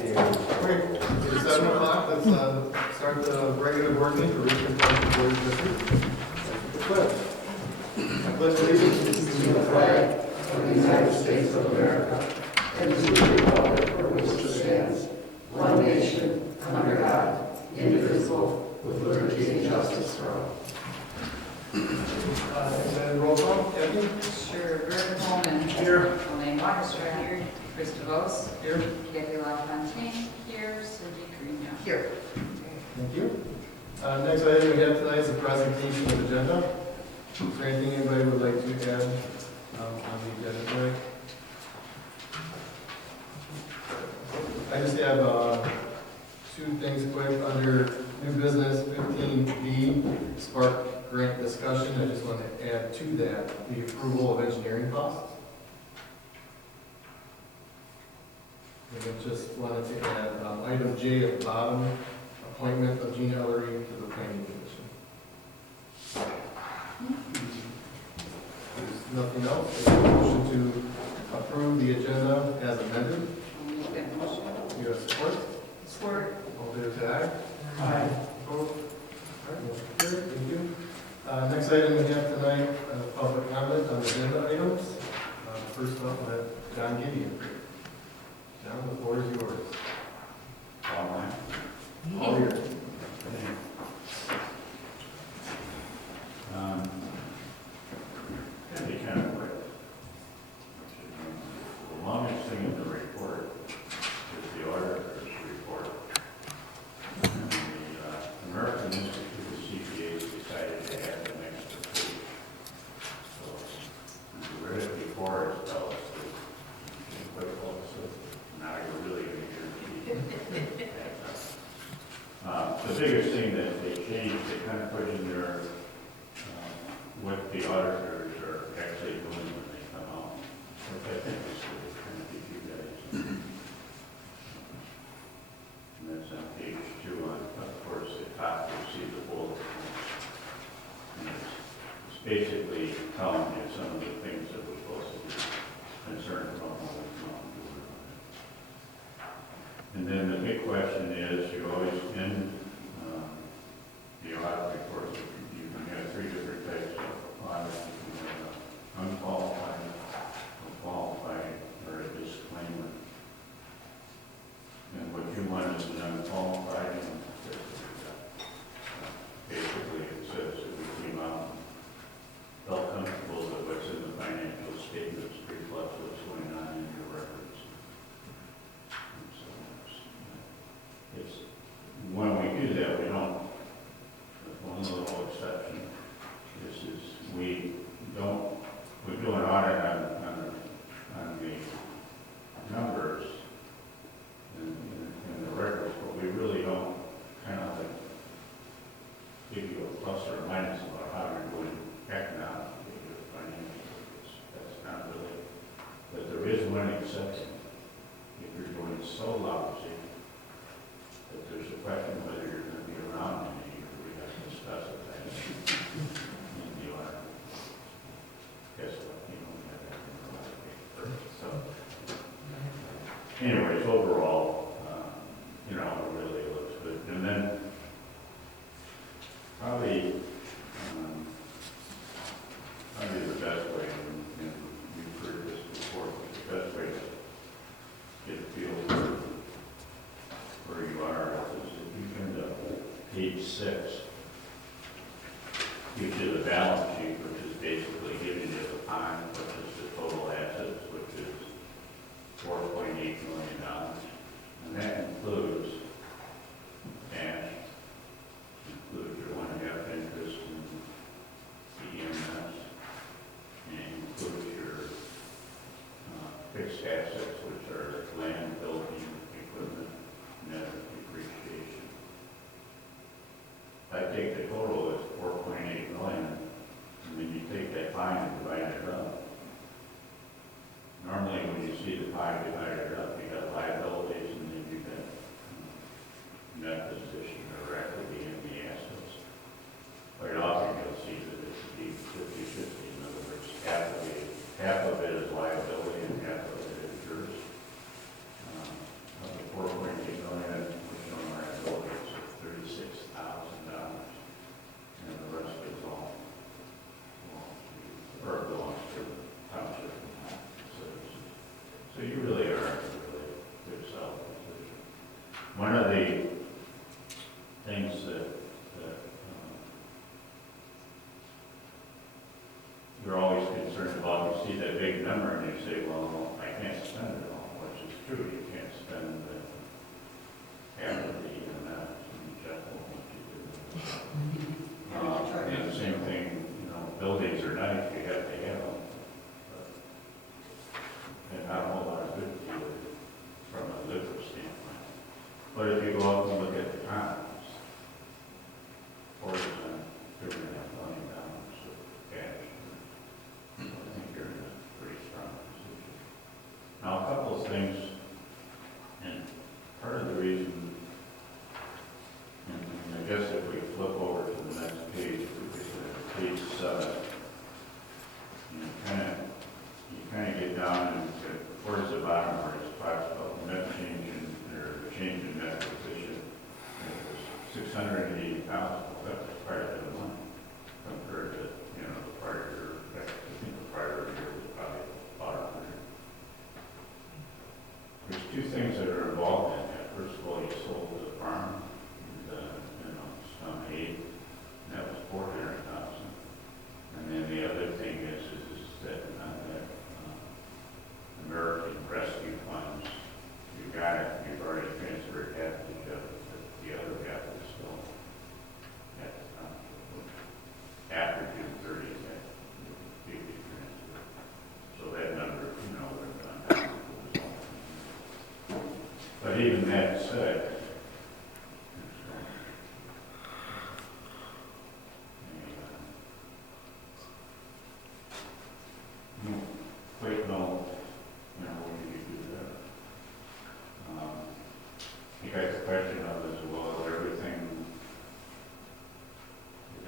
Okay, it's 7 o'clock, let's start the regular board meeting for Richmond Township Board of District. The pledge. I pledge allegiance to the flag of the United States of America and to the republic for which it stands, one nation, under God, indivisible, with liberty and justice for all. And roll call, Kathy? Sure, Bert Coleman. Here. Elaine Waterstrat. Here. Krista Bose. Here. Kathy LaFontaine. Here. Cindy Green. Here. Thank you. Next item we have tonight is the presentation of agenda. Is there anything anybody would like to add on the agenda tonight? I just have two things quick under new business 15B, Spark grant discussion. I just want to add to that the approval of engineering costs. And I just wanted to add item J at the bottom, appointment of Gina Ellery to the planning commission. There's nothing else. There's a motion to approve the agenda as amended. I'll make that motion. You have support? Support. All in favor, say aye. Aye. Opposed? All right, motion carried. Thank you. Next item we have tonight, public comment on agenda items. First up, we have John Gideon. John, the floor is yours. All yours. Can be kind of quick. The longest thing in the report is the auditor's report. And the American Institute of CPAs decided to have an extra page. So, we read it before, it tells us that it's quite close, so now you're really going to hear it. The biggest thing that they changed, they kind of put in there what the auditors are actually doing when they come out, which I think is really kind of give you guys. And that's on page 2 on, of course, the top, you see the bullet points. And it's basically telling you some of the things that we're supposed to be concerned about when we come out and do it. And then the big question is, you always end the audit report, you can have 3 different types of audit. You can have unqualified, qualified, or a disclaimer. And what you want is an unqualified, and basically it says that we came out felt comfortable that what's in the financial statements reflects what's going on in your records. And so it's when we do that, we don't. One little exception is we do an audit on the numbers in the records, but we really don't kind of like give you a plus or a minus about how you're doing economically or financially. That's not really, but there is one exception. If you're doing so lousy that there's a question whether you're going to be around in a year, we have to specify that in the audit. Guess what? You don't have that in the audit paper. So, anyways, overall, it really looks good. And then probably the best way, and you've heard this before, but the best way to get a feel for where you are is if you come to page 6, gives you the balance sheet, which is basically giving you the pond, which is the total assets, which is $4.8 million. And that includes cash, includes your 1.5 interest in EMS, and includes your fixed assets, which are land, building, equipment, net depreciation. If I take the total, it's $4.8 million, and then you take that pie and divide it up. Normally, when you see the pie divided up, you got liabilities, and then you got net position or equity in the assets. Quite often, you'll see that it's 50-50. In other words, half of it is liability and half of it is yours. Of the 4.8 summer, and you say, well, I can't spend it all, which is true, you can't spend half of the amount in general. And the same thing, you know, buildings are nice, you have to have them. And not a whole lot of good to it from a liquor standpoint. But if you go out and look at the towns, 4%, $3.5 million of cash. I think you're in a pretty strong position. Now, a couple of things, and part of the reason, and I guess if we flip over to the next page, if we get to page 7, you kind of get down into towards the bottom where it talks about net change in, or change in net position. It was 680,000. That was quite a bit of money compared to, you know, the prior year. I think the prior year was probably about 100. There's two things that are involved in that. First of all, you sold the farm, you know, some hay, and that was 400,000. And then the other thing is that American Rescue Funds, you got it, you've already transferred half of the other half is still at the township. After June 30th, that be transferred. So that number, you know, would have done. But even that said, wait, no, you know, when do you do that? You got the question of as well, is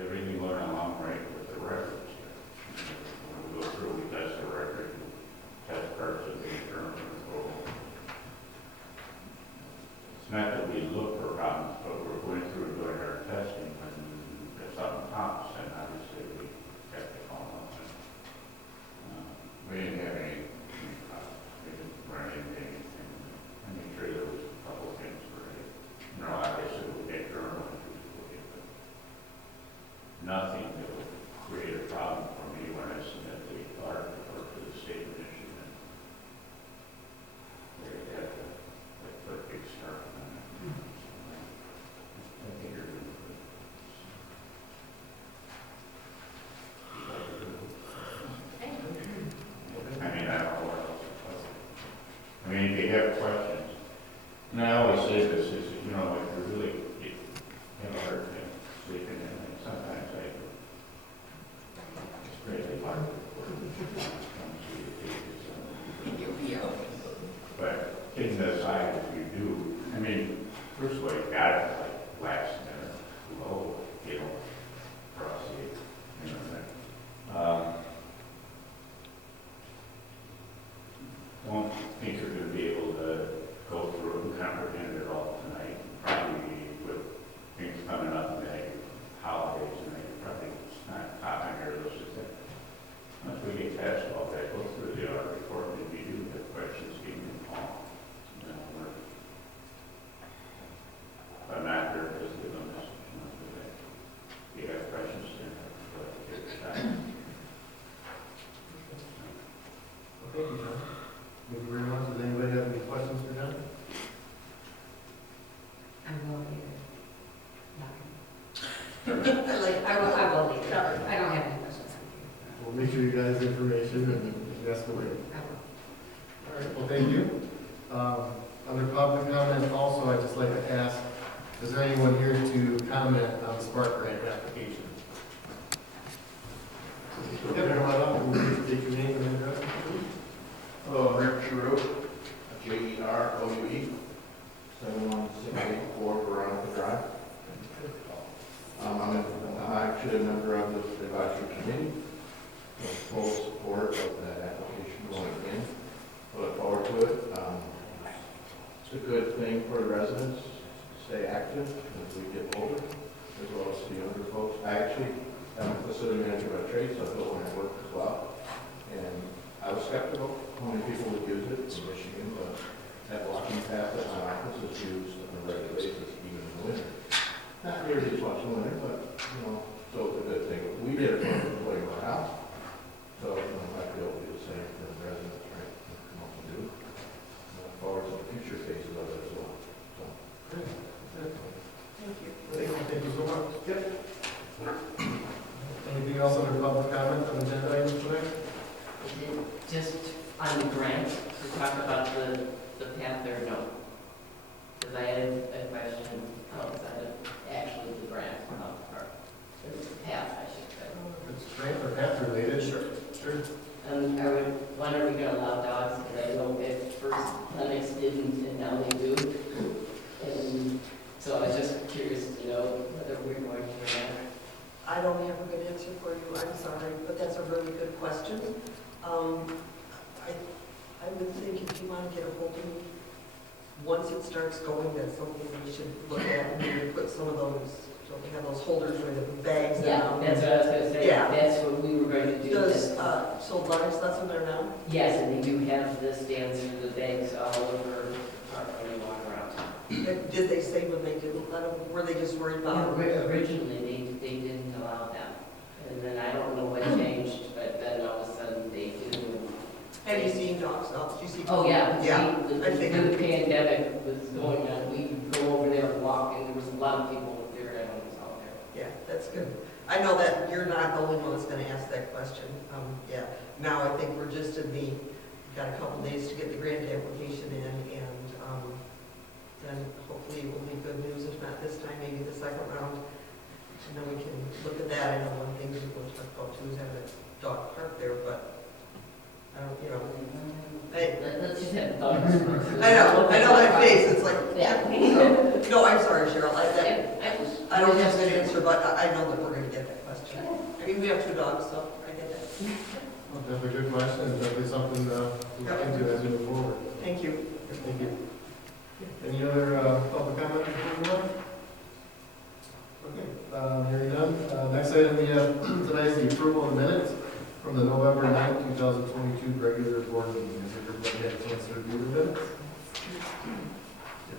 everything going along right with the records? When we go through, we test the record, test parts of the internal control. It's not that we look for problems, but we're going through and doing our testing, and if something pops, then obviously we have to follow up. We didn't have any problems. We didn't run into anything. I mean, sure, there was a couple of things where, you know, obviously we get journal entries, but nothing that would create a problem for me when I submit the audit report to the state of Michigan. They had to put a big start on it. I think you're doing good. I mean, I don't know what else to tell you. I mean, if you have questions, and I always say this, is, you know, if you really have a hard time sleeping in, like sometimes it's crazy hard to but kidding aside, if you do, I mean, first of all, you got it like last minute, low, you know, proceed, you know, don't think you're going to be able to go through and comprehend it all tonight. Probably with things coming up in the holidays, and probably it's not top on your list. Once we get past all that, go through the audit report, and if you do have questions, give me a call. You know, if I'm not there, just leave a message. You know, if you have questions, then get it done. Thank you, John. Thank you very much. Does anybody have any questions for John? I will leave it. Like, I will leave it. I don't have any questions. We'll make sure you guys have information and ask away. I will. All right, well, thank you. Under public comment also, I'd just like to ask, is there anyone here to comment on the Spark Grant application? Yeah, come on up, and we'll take your name and address, please. Hello, I'm Eric Giroux, Jeroue, 71684 Veronica Drive. I'm actually a member of the advisory committee, with full support of that application going in. I look forward to it. It's a good thing for the residents to stay active as we get older, as well as the younger folks. I actually am a facility manager by trade, so I built my work as well. And I was skeptical how many people would use it in Michigan, but that walking path at my office is used on a regular basis, even in the winter. Not nearly as much in the winter, but, you know, so it's a good thing. We did it for the employee of our house, so, you know, I feel it'll be the same for the residents the grant, to talk about the path or no? Because I had a question outside of actually the grant, or the path, I should say. If it's grant or path related, sure. I would wonder if we could allow dogs, because I know at first clinics didn't, and now they do. And so I was just curious to know whether we're going to or not. I don't have a good answer for you, I'm sorry, but that's a really good question. I would think if you want to get a hold of me, once it starts going, that's something we should look at, and maybe put some of those, don't we have those holders where the bags Yeah, down? that's what I was going to say. Yeah. That's what we were going to do. Does, so Larry's lesson there now? Yes, and they do have the stands for the bags all over our when you walk around. Did they say when they didn't let them, were they just worried about? Originally, they didn't allow them. And then I don't know what changed, but then all of a sudden they do. Have you seen dogs out? Did you see? Oh, yeah. Yeah, The I figured. pandemic was going on. We go over there and walk, and there was a lot of people with their animals out there. Yeah, that's good. I know that you're not the only one that's gonna ask that question. Yeah, now I think we're just in the, got a couple days to get the grant application in, and, then hopefully it will be good news, if not this time, maybe the second round. And then we can look at that. I know one thing we're going to talk about too is having a dog park there, but I don't, you know. Let's just have dogs first. I know that face, it's like, Yeah. so, no, I'm sorry, Cheryl, I don't have that. an answer, but I know that we're gonna get that question. I mean, we have 2 dogs, so I get that. Well, definitely a good question, and definitely something to look into as we move forward. Thank you. Thank you. Any other public comment before we move on? Okay, hearing none. Next item we have tonight is the approval of the minutes from the November 9th, 2022 regular board meeting. Has everybody had a chance to review the minutes?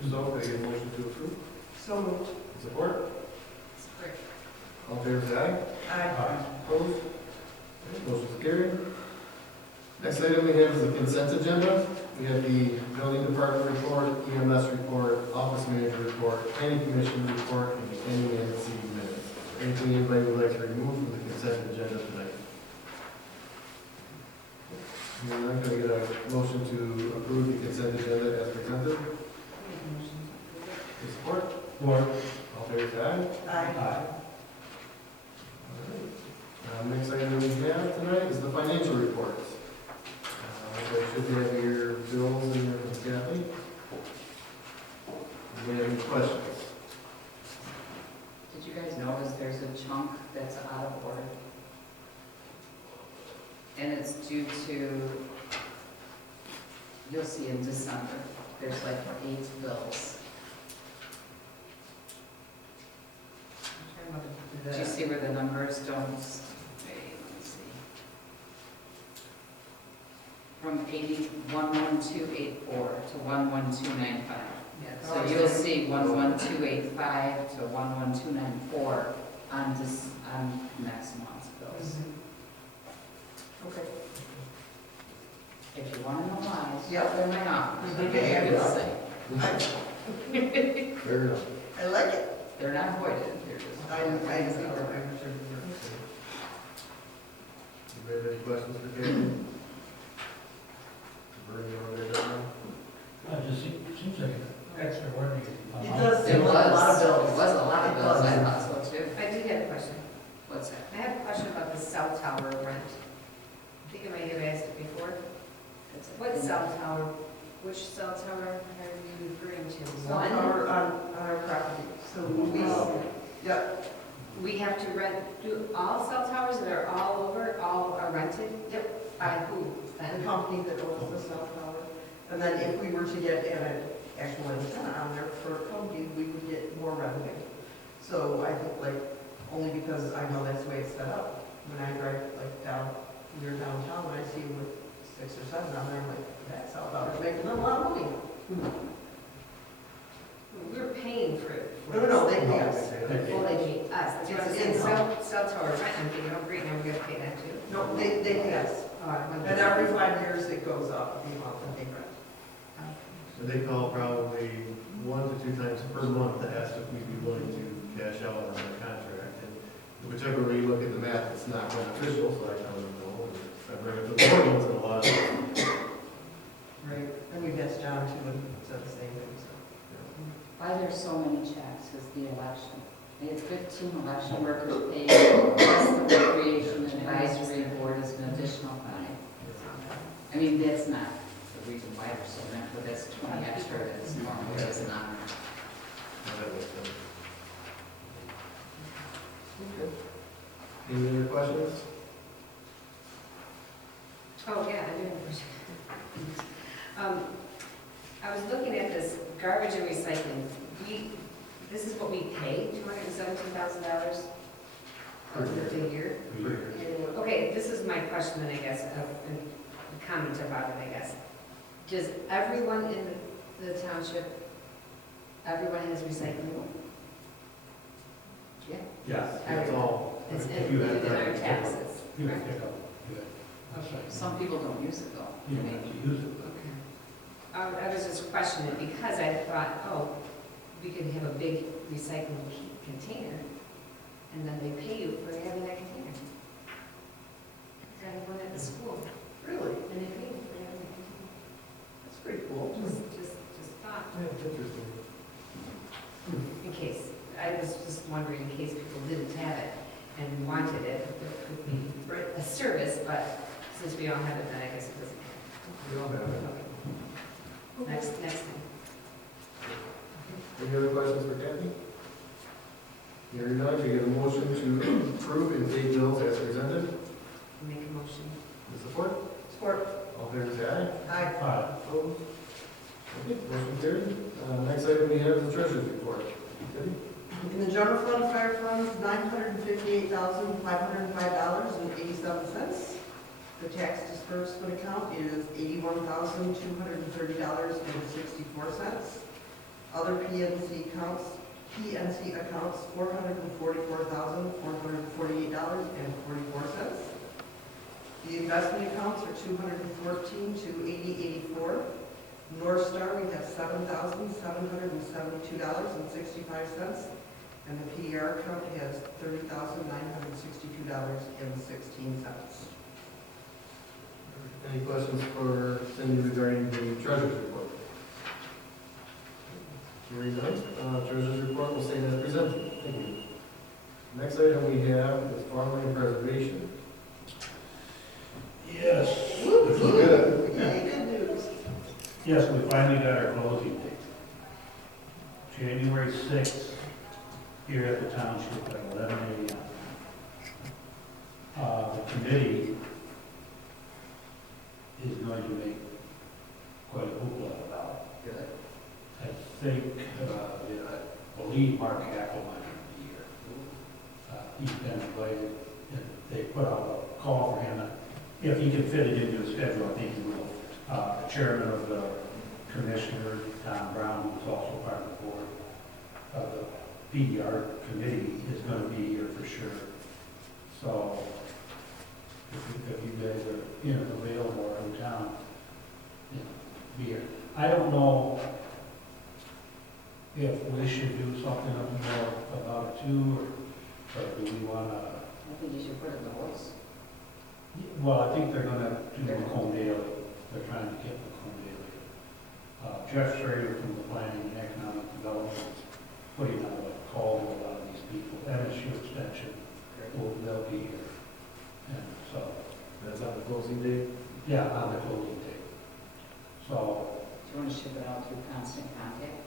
If so, can I get a motion to approve? So moved. Support? Support. All in favor, say aye. Aye. Opposed? Okay, motion's carried. Next item we have is the consent agenda. We have the building department report, EMS report, office manager report, planning commission report, and the NENC minutes. Anything anybody would like to remove from the consent agenda tonight? Hearing none, can I get a motion to approve the consent agenda as presented? Support? Support. All in favor, say aye. Aye. Next item we have tonight is the financial reports. So should you have your bills and your Kathy? Do you have any questions? Did you guys notice there's a chunk that's out of order? And it's due to, you'll see in December, there's like 8 bills. Did you see where the numbers don't, wait, let me see. From 11284 to 11295. So you'll see 11285 to 11294 on next month's bills. Okay. If you want to know why, Yep. they're in my office. Okay. You'll see. Fair enough. I like it. They're not voided, they're just. I'm sure. Anybody have any questions for Kathy? Bernie, over there, John? It just seems like extraordinary. It does It seem like a lot of bills. It was a lot of It bills, I was. thought so too. I do have a question. What's that? I have a question about the cell tower rent. I think I might have asked it before. What cell tower, which cell tower are you referring to? So on our property, so We have to rent, do all cell towers that are all over, all are rented? Yep. By who the then? company that owns the cell tower. And then if we were to get an actual antenna on there for a company, we would get more revenue. So I think like, only because I know that's the way it's set up. When I drive like near downtown, and I see with 6 or 7 on there, I'm like, that cell tower's making a lot of money. We're paying for it. No, they pay us. Well, they pay us. That's what I'm It's saying, income. cell tower rent, I'm thinking, oh great, now we're gonna pay that too. No, they pay us. And every 5 years it goes up, the amount that they rent. So they call probably 1 to 2 times per month to ask if we'd be willing to cash out on the contract. And whichever way you look at the math, it's not beneficial, so I tell them no. And I bring it to the board once in a while. there's so many checks is the election. They have 15 election workers paid, plus the recreation advisory board is an additional 5. I mean, that's not the reason why they're so many, but that's 20 extra that's normally is an honor. Any other questions? Oh, yeah, I do have a question. I was looking at this garbage and recycling. This is what we pay, $217,000 a year? Okay, this is my question, then, I guess, a comment about it, I guess. Does everyone in the township, everyone has recycling? Yeah. Yes. It's all, It's If you have included in our that, taxes, You right? can pick up, yeah. Okay. Some people don't use it though. You don't have to use it, but Okay. I was just questioning it because I thought, oh, we could have a big recycling container, and then they pay you for having that container. I have one at the school, Really? and they pay you for having that container. That's pretty cool. Just thought, yeah, it's interesting. in case, I was just wondering in case people didn't have it and wanted it, if it could be for a service, but since we all have it, then I guess it doesn't We all have it. matter. Okay. Next thing. Any other questions for Kathy? Hearing none, can I get a motion to approve and pay bills as presented? Make a motion. With support? Support. All in favor, say aye. Aye. Opposed? Okay, motion carried. Next item we have is the treasurer's report. Debbie? In the general fund, fire fund, $958,505.87. The tax disbursement account is $81,230.64. Other PNC accounts, $444,448.44. The investment accounts are $214,280.84. North Star, we have $7,772.65, and the PDR account has $30,962.16. Any questions for Cindy regarding the treasurer's report? Hearing none, treasurer's report will stand as presented. Thank you. Next item we have is farmland preservation. yes. Good. Yay, good news. Yes, we finally got our closing date. January 6th, here at the township at 11 a.m. The committee is going to make quite a hoopla about it. I think, I believe Mark Hackle might be here. He's been invited, and they put out a call for him. If he can fit it into his schedule, I think he will. The chairman of the commissioner, Tom Brown, who's also part of the board, the PDR committee is going to be here for sure. So if you guys are, available or in town, be here. I don't know if we should do something more about it too, or do we want to? I think you should put it in the voice. Well, I think they're going to do Macomb Daily. They're trying to get Macomb Daily. Jeff Schrader from the Planning and Economic Development is putting out a call to a lot of these people. MSU Extension, they'll be here. And so, That's on the closing date? yeah, on the closing date. So, Do you want to ship it out through Constant Contact?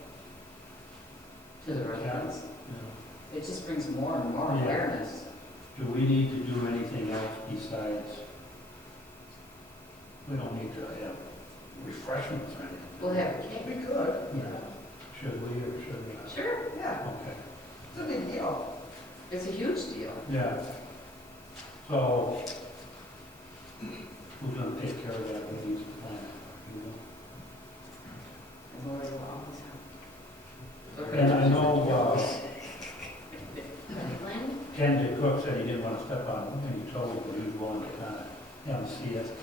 To the residents? It just brings more and more Yeah. awareness. do we need to do anything else besides, we don't need to have refreshments or anything? We'll have a cake. We could. Yeah. Should we or should we not? Sure. Yeah, Okay. it's a big deal. It's a huge deal. Yeah. So, who's gonna take care of that with these plans, And Lori will always help. And I know, Plan? Ken Cook said he didn't want to step on any toes, but he was willing to kind of, see it,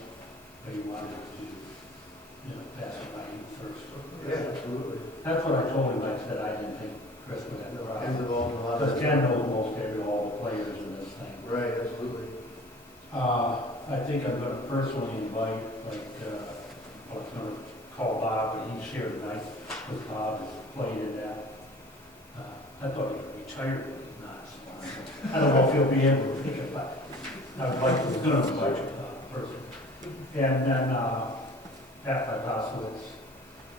but he wanted to, pass it by you first. Yeah, absolutely. That's what I told him. I said I didn't think Chris would have the Ken's problem. involved in a lot of. Because Ken knows most all the players in this thing. Right, absolutely. I think I'm going to personally invite, I was going to call Bob, but he's here tonight, because Bob has played in that. I thought he retired, but he's not. So I don't know if he'll be able to pick it up. I would like to, we're gonna invite person. And then, Pat Bosowitz,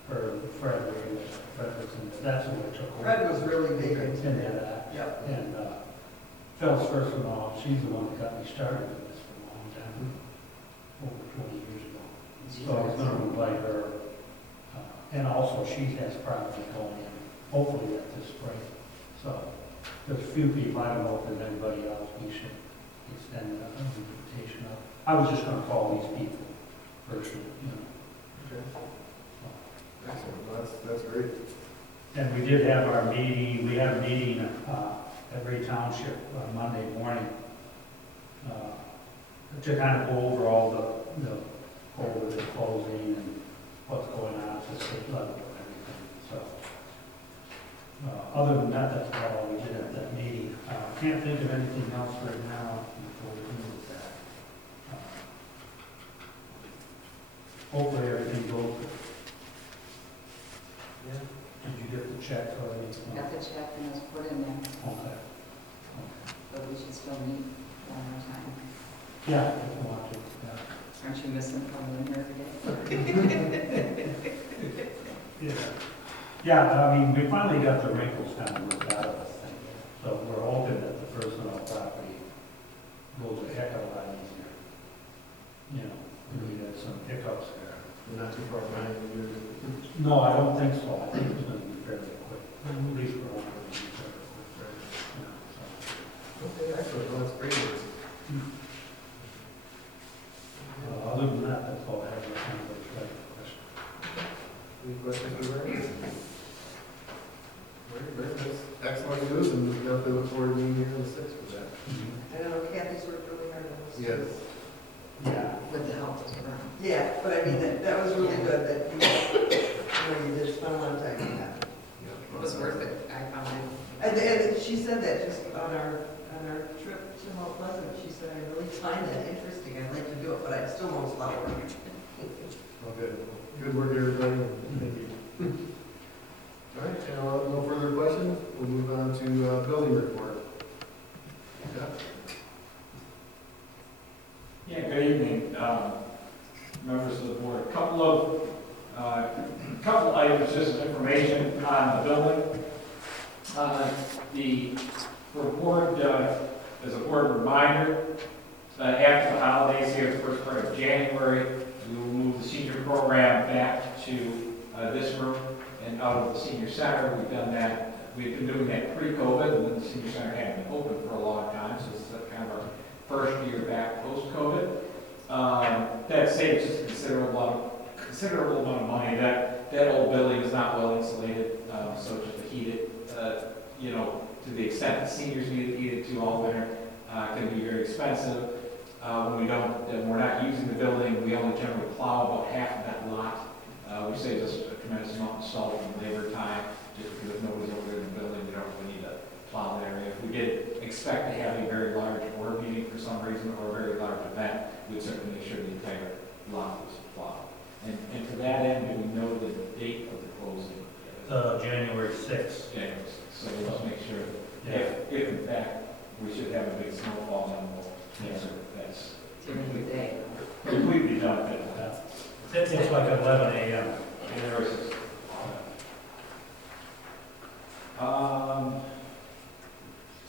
for Frederickson, that's who I took over. Fred was really big into Into that. that. Yep. And Phil's first of all, she's the one that got me started in this for a long time, over 20 years ago. So I was gonna invite her, and also she has property going in, hopefully that this spring. So there's a few people, I don't know if there's anybody else we should extend an invitation up. I was just gonna call these people first, you know. Okay. Excellent, well, that's great. And we did have our meeting, we had a meeting at Ray Township on Monday morning to kind of go over all the over the closing and what's going on at the state level and everything. So, other than that, that's about all we did at that meeting. Can't think of anything else right now before we do with that. Hopefully everything goes good. Yeah. Did you get the check already? Got the check and it's put in there, Okay. but we should still meet one more time. Yeah, if you want to, yeah. Aren't you missing from in here today? Yeah. Yeah, I mean, we finally got the wrinkles kind of worked out of this thing. So we're hoping that the personal property goes a heck of a lot easier. You know, we had some hiccups there. We're not too far behind you. No, I don't think so. I think it's gonna be fairly quick. At least we're hoping to be fairly quick, you know, so. Okay, excellent, well, that's great news. Other than that, that's all I have. Anybody's got a question? Any questions for Larry? Very nice. Excellent news, and we definitely look forward to being here on the 6th for that. I know Kathy's worked really hard on this. Yes. Yeah. With the help of Ron. Yeah, but I mean, that was really good that you did spend a lot of time on that. It was worth it, I found it. And she said that just on our trip to Mount Pleasant, she said, I really find that interesting, I'd like to do it, but I still know it's a lot of work. Well, good. Good work, everybody. Thank you. All right, and no further questions. We'll move on to building report. Yeah. Yeah, good evening, members of the board. A couple items, just some information on the building. The board, as a board reminder, after the holidays here, the first part of January, we will move the senior program back to this room and out of the senior center. We've done that. We've been doing that pre-COVID, and then the senior center hadn't been open for a long time, so this is kind of our first year back post-COVID. That saves us a considerable amount of money. That old building is not well insulated, so just to heat it, to the extent that seniors need it heated to all winter, can be very expensive. When we're not using the building, we only generally plow about half of that lot. We save us a tremendous amount of salt and labor time, just because if nobody's over there in the building, we don't really need to plow that area. If we did expect to have a very large board meeting for some reason, or a very large event, we'd certainly make sure the entire lot was plowed. And to that end, do we know the date of the closing? January 6th. January 6th. So we'll just make sure, if in fact we should have a big snowfall, then we'll make sure that's During the day. completely done. It's like 11 a.m. January 6th.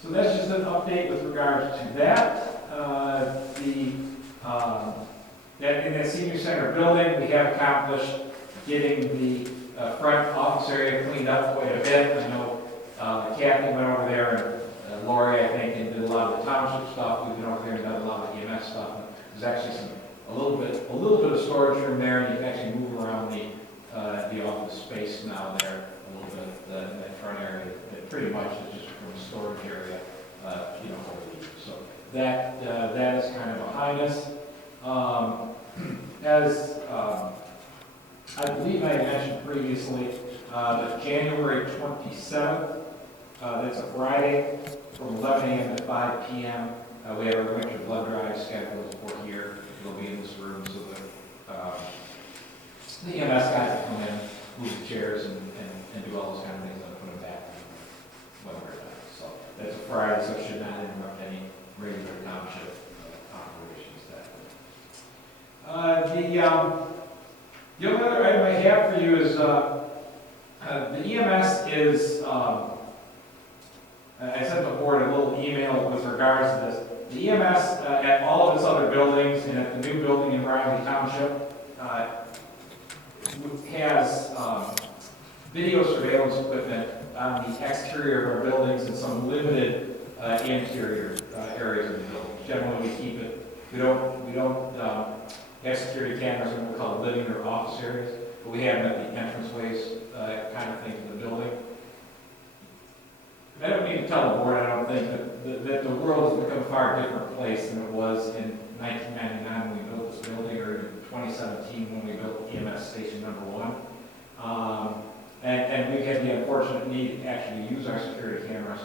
So that's just an update with regards to that. In that senior center building, we have accomplished getting the front office area cleaned up quite a bit. I know Kathy went over there, and Lori, I think, and did a lot of the township stuff. We've been over there and done a lot of the EMS stuff. There's actually a little bit of storage room there, and you can actually move around the office space now there a little bit in that front area. That pretty much is just from a storage area, over the years. So that is kind of behind us. As I believe I mentioned previously, that January 27th, that's a Friday, from 11 a.m. to 5 p.m. We have a winter blood drive scheduled for here. It'll be in this room, so that the EMS guys will come in, move the chairs, and do all those kind of things, and put them back. when we're done. So that's a Friday, so it should not interrupt any regular township operations that way. The only other item I have for you is the EMS is, I sent the board a little email with regards to this. The EMS at all of its other buildings and at the new building in Riley Township has video surveillance equipment on the exterior of our buildings and some limited interior areas of the building. Generally, we keep it. We don't have security cameras in what we call living or office areas, but we have them at the entranceways, kind of thing to the building. I don't need to tell the board, I don't think, that the world has become a far different place than it was in 1999 when we built this building, or in 2017 when we built EMS station number 1. And we've had the unfortunate need to actually use our security cameras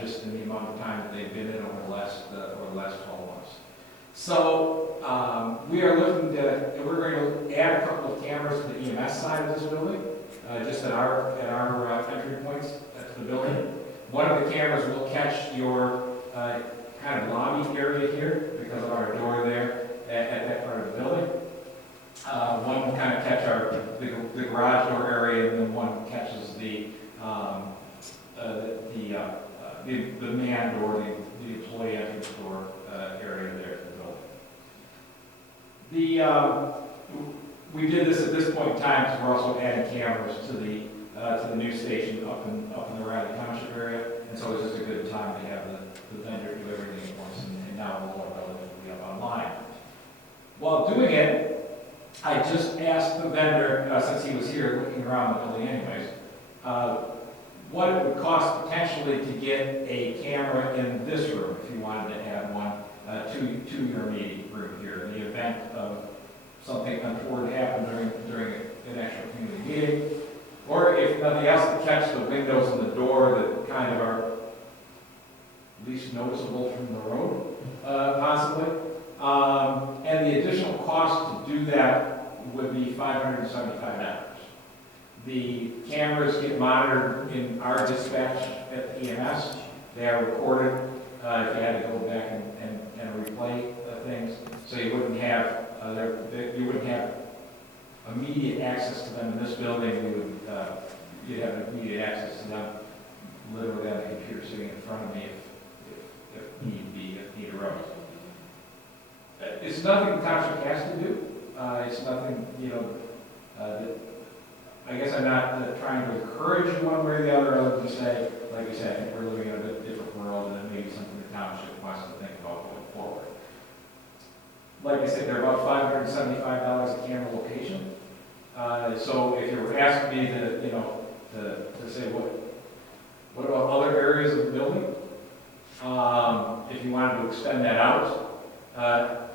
just in the amount of time that they've been in over the last 12 months. So we are looking to, we're going to add a couple of cameras to the EMS side of this building, just at our entry points to the building. One of the cameras will catch your kind of lobby area here because of our door there at that part of the building. One will kind of catch the garage door area, and then one catches the man door, the employee entrance door area there at the building. We did this at this point in time because we're also adding cameras to the new station up in the Riley Township area, and so it was just a good time to have the vendor do everything at once, and now the whole building will be up online. While doing it, I just asked the vendor, since he was here looking around the building anyways, what it would cost potentially to get a camera in this room if you wanted to add one to your meeting room here in the event of something untoward happened during an actual community meeting, or if nothing else, to catch the windows and the door that kind of are least noticeable from the road, possibly. And the additional cost to do that would be $575. The cameras get monitored in our dispatch at the EMS. They are recorded if you had to go back and replay things, so you wouldn't have immediate access to them in this building. You'd have immediate access to them literally on the computer sitting in front of me if need arose. It's nothing the township has to do. It's nothing, that I guess I'm not trying to encourage you one way or the other than to say, like I said, I think we're living in a bit different world and maybe something the township wants to think about going forward. Like I said, they're about $575 a camera location. So if you were asking me to say what about other areas of the building? If you wanted to extend that out, a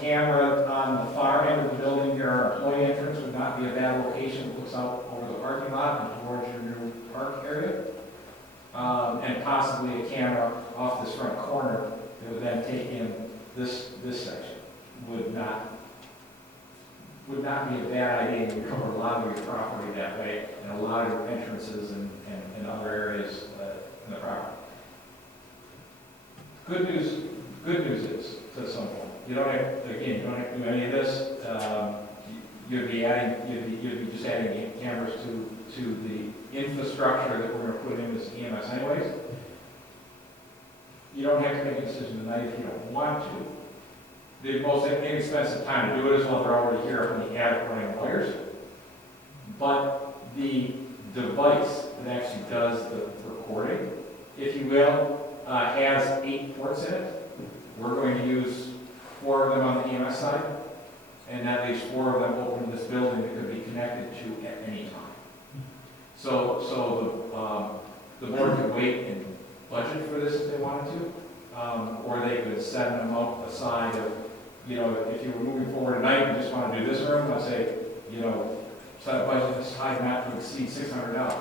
camera on the far end of the building near our employee entrance would not be a bad location. It looks out over the parking lot and towards your new park area. And possibly a camera off this front corner that would then take in this section. Would not be a bad idea. You cover a lot of your property that way, and a lot of your entrances and other areas in the property. Good news is, to some point, you don't have to do any of this. You'd be just adding cameras to the infrastructure that we're going to put in this EMS anyways. You don't have to make a decision tonight if you don't want to. The most inexpensive time to do it is when they're already here up in the attic running wires. But the device that actually does the recording, if you will, has 8 ports in it. We're going to use 4 of them on the EMS side, and that leaves 4 of them open in this building that could be connected to at any time. So the board could wait and budget for this if they wanted to, or they could set an amount aside of, if you were moving forward tonight and just want to do this room, I'd say, set a budget aside not to exceed $600.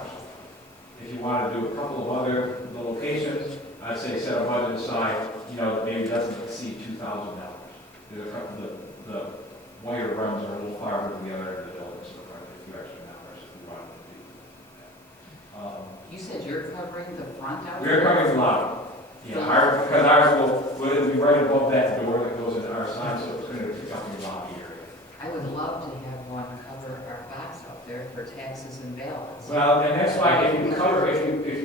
If you want to do a couple of other locations, I'd say set a budget aside, that maybe doesn't exceed $2,000. The wire runs are a little farther than the other end of the building, so probably a few extra dollars if we wanted to do that. You said you're covering covering the front out? We're covering the lobby. Yeah, because ours will be right above that door that goes into our side, so it's going to pick up the lobby area. I would love to have one cover our box out there for taxes and ballots. Well, and that's why if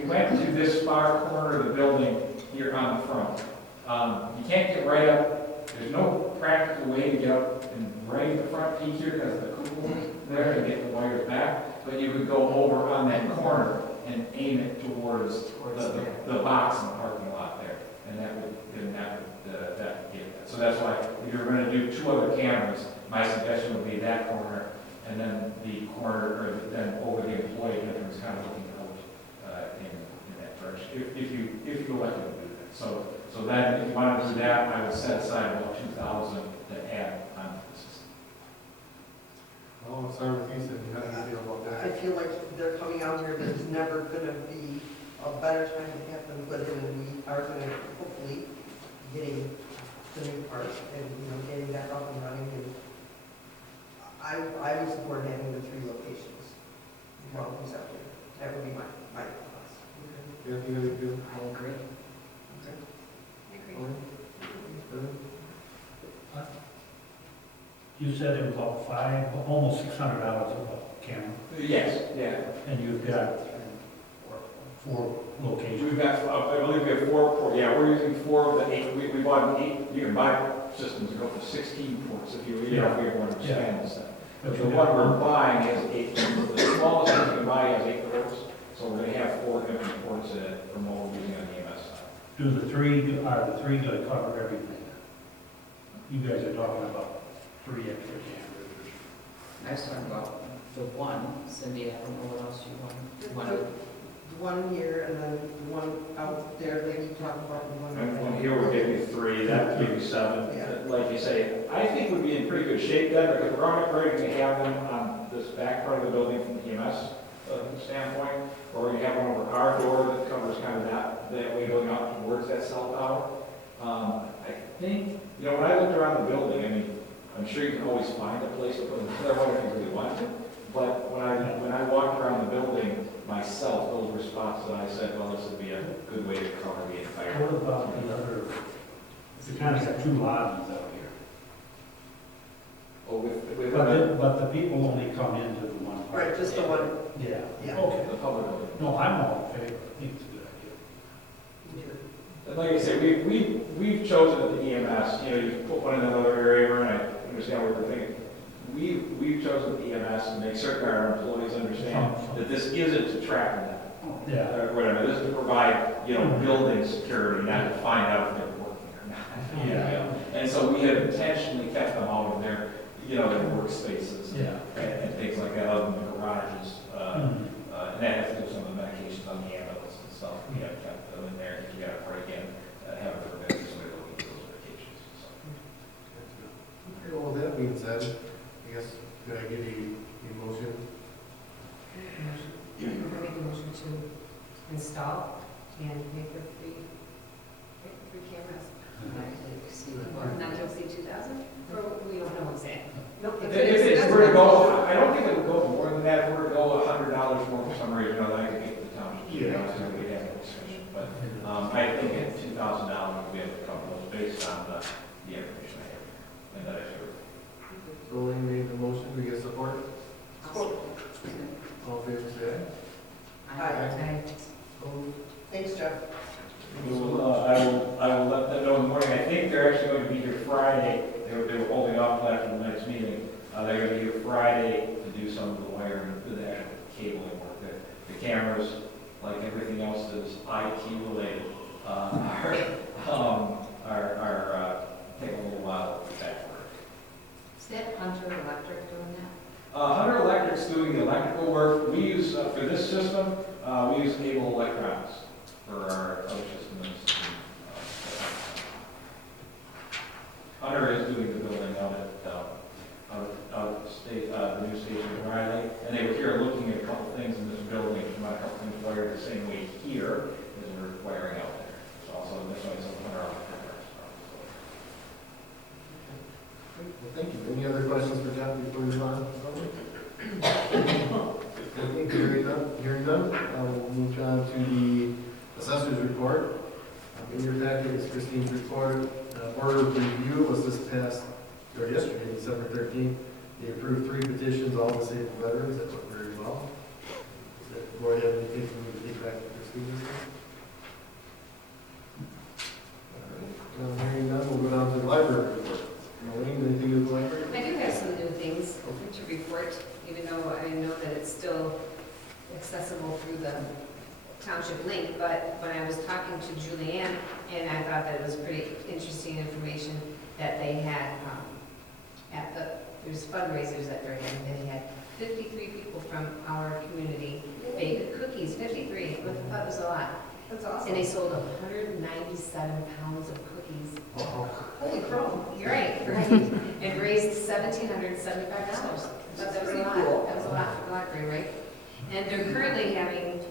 you went to this far corner of the building here on the front, you can't get right up, there's no practical way to get up and right at the front peak here because the cupola is there to get the wires back, but you could go over on that corner and aim it towards the box in the parking lot there, and that would give that. So that's why if you're going to do two other cameras, my suggestion would be that corner and then the corner, or then over the employee entrance, kind of looking out in that direction. If you elect to do that, so then if you want to do that, I would set aside about 2,000 to add on to the system. Well, I'll start with you, Cindy, how do you feel about I that? feel like they're coming out here, there's never gonna be a better time to have them put in, and we are gonna hopefully getting the new parts and, getting that up and running, and I would support having the 3 locations. Well, who's out there? That would be my thoughts. Yeah, you guys feel? I agree. You said it was about almost $600 a camera, Yes, yeah. and you've got 4 locations. We've got, I believe we have four, yeah, we're using 4 of the 8. We bought 8, you can buy systems that go for 16 ports if you want to expand this thing. But the one we're buying has 8, the smallest one you can buy has 8 ports, so we're going to have 4 different ports from what we're using on the EMS side. Are the three going to cover everything? You guys are talking about 3 extra cameras. I was talking about the one, Cindy, I don't know what else you want. The one here, and then the one out there that you talked about, the one. And one here would give you 3, that would give you 7. Yeah. Like you say, I think we'd be in pretty good shape then, because we're already going to have them on this back part of the building from the EMS standpoint, or we have one over our door that covers kind of that way going out towards that cell tower. I think, when I looked around the building, I mean, I'm sure you can always find a place to put another one if you really want to, but when I walked around the building myself, those were spots that I said, well, this would be a good way to cover the entire. What about the other, you kind of got 2 lobbies out here. Oh, with But the people only come into the one. Right, just the one. Yeah. Yeah. Okay. the public. No, I'm all in favor. I think it's a good idea. And like I said, we've chosen at the EMS, you put one in another area, and I understand what you're thinking. We've chosen the EMS to make certain our employees understand that this isn't to track them. Yeah. Or whatever, this is to provide, building security, not to find out if they're working or not. Yeah. And so we have intentionally kept them out of their, their workspaces Yeah. and things like that, other than the garages. Mhm. And that has to do with some of the medications on the ambulance and stuff. We have kept them in there, if you got to break in, have it prevent somebody looking at those medications. So. Okay, well, with that being said, I guess, could I give you a motion? I make a motion to install and pay for 3 cameras. Not to exceed 2,000? Or we don't know exactly. Nope. If it were to go, I don't think it would go more than that. If it were to go $100 more for some reason, I could get the township. So we'd have a discussion. But I think at $2,000, we'll be able to cover those based on the information I have and that I showed. So Elaine made the motion, we get support? Support. All in favor, say Aye. Thanks, Jeff. I will let them know in the morning. I think they're actually going to be here Friday. They were holding off until after the next meeting. They're going to be here Friday to do some of the wiring, the actual cabling work. The cameras, like everything else that is IT related, are taking a little while to get back to work. Is that Hunter Electric doing that? Hunter Electric's doing the electrical work. We use, for this system, we use Able Electronics for our other systems. Hunter is doing the building out at state, the new station in Riley, and they were here looking at a couple things in this building. We might a couple things wired the same way here as we're wiring out there. So also, this one is Hunter Electric. Well, thank you. Any other questions for Jeff before we move on? Okay, hearing none, we'll move on to the is Christine's report. Board of review was this past, or yesterday, December 13th. They approved 3 petitions, all disabled veterans, that went very well. Does the board have anything for me to take back to Christine? All right, hearing none, we'll go down to the library report. Marlene, anything to the library? I do have some new things to report, even though I know that it's still accessible through the township link, but when I was talking to Julianne, and I thought that it was pretty interesting information that they had, at there's fundraisers that they're having, and they had 53 people from our community bake cookies, 53, I thought it was a lot. That's awesome. And they sold 197 pounds of cookies. Holy crow. You're right, right. And raised $1,775. I thought that was a lot. That was a lot for the library, right? And they're currently having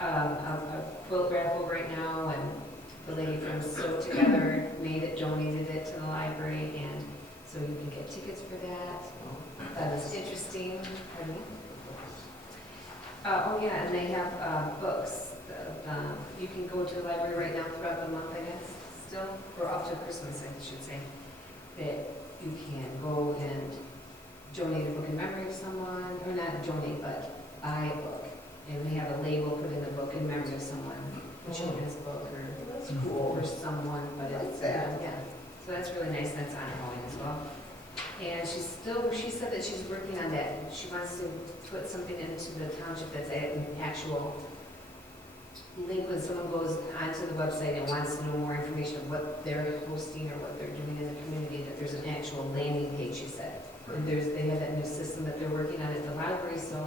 a quilt raffle right now, and the lady from Sew Together donated it to the library, and so you can get tickets for that. That is interesting. Pardon me? Oh yeah, and they have books. You can go to the library right now throughout the month, I guess, still, or up to Christmas, I should say, that you can go and donate a book in memory of someone, or not donate, but buy a book. And we have a label put in the book in memory of someone, a children's book, or That's cool. for someone, but it's, That's yeah. So that's really nice, that's ongoing as well. And she said that she's working on that. She wants to put something into the township that's an actual link when someone goes onto the website and wants to know more information of what they're hosting or what they're doing in the community, that there's an actual landing page, she said. And they have that new system that they're working on at the library, so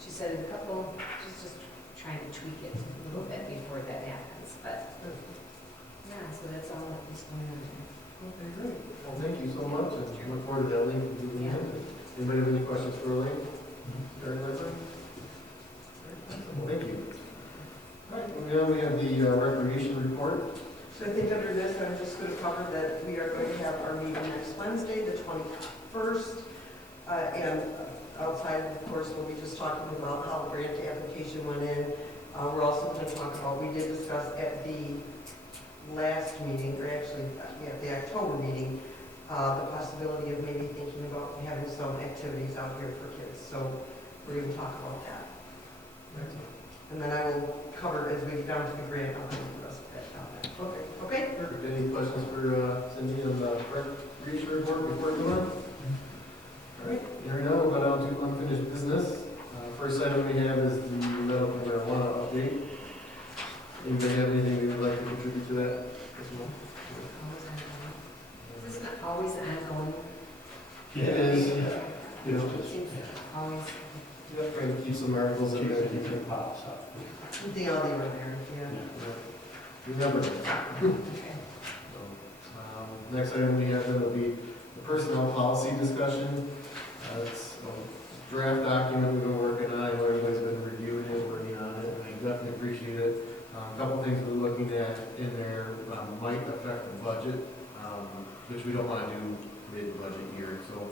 she said she's just trying to tweak it a little bit before that happens, but, yeah, so that's all that was going on there. Okay, great. Well, thank you so much, and we look forward to that link. Anybody have any questions for Elaine? Very library? Well, thank you. All right, well, now we have the recreation report. So I think under this, I'm just going to cover that we are going to have our meeting next Wednesday, the 21st. And outside, of course, we'll be just talking about how the grant application went in. We're also going to talk about, we did discuss at the last meeting, or actually at the October meeting, the possibility of maybe thinking about having some activities out here for kids. So we're going to talk about that. And then I will cover, as we get down to the grant, I'll do the rest of that down there. Okay. Okay? Perfect. Any questions for Cindy on the recreation report before we move on? All right, here we go. We'll go down to unfinished business. First item we have is the medical marijuana update. Anybody have anything you would like to contribute to that? Is this not always ongoing? It is. Yeah. You know, Seems always. trying to keep some articles in there. Keep it pops up. The other one there, yeah. Remember. Okay. Next item we have will be the personnel policy discussion. It's a draft document we've been working on. I know everybody's been reviewing it, working on it, and I definitely appreciate it. A couple things we're looking at in there might affect the budget, which we don't want to do mid-budget year. So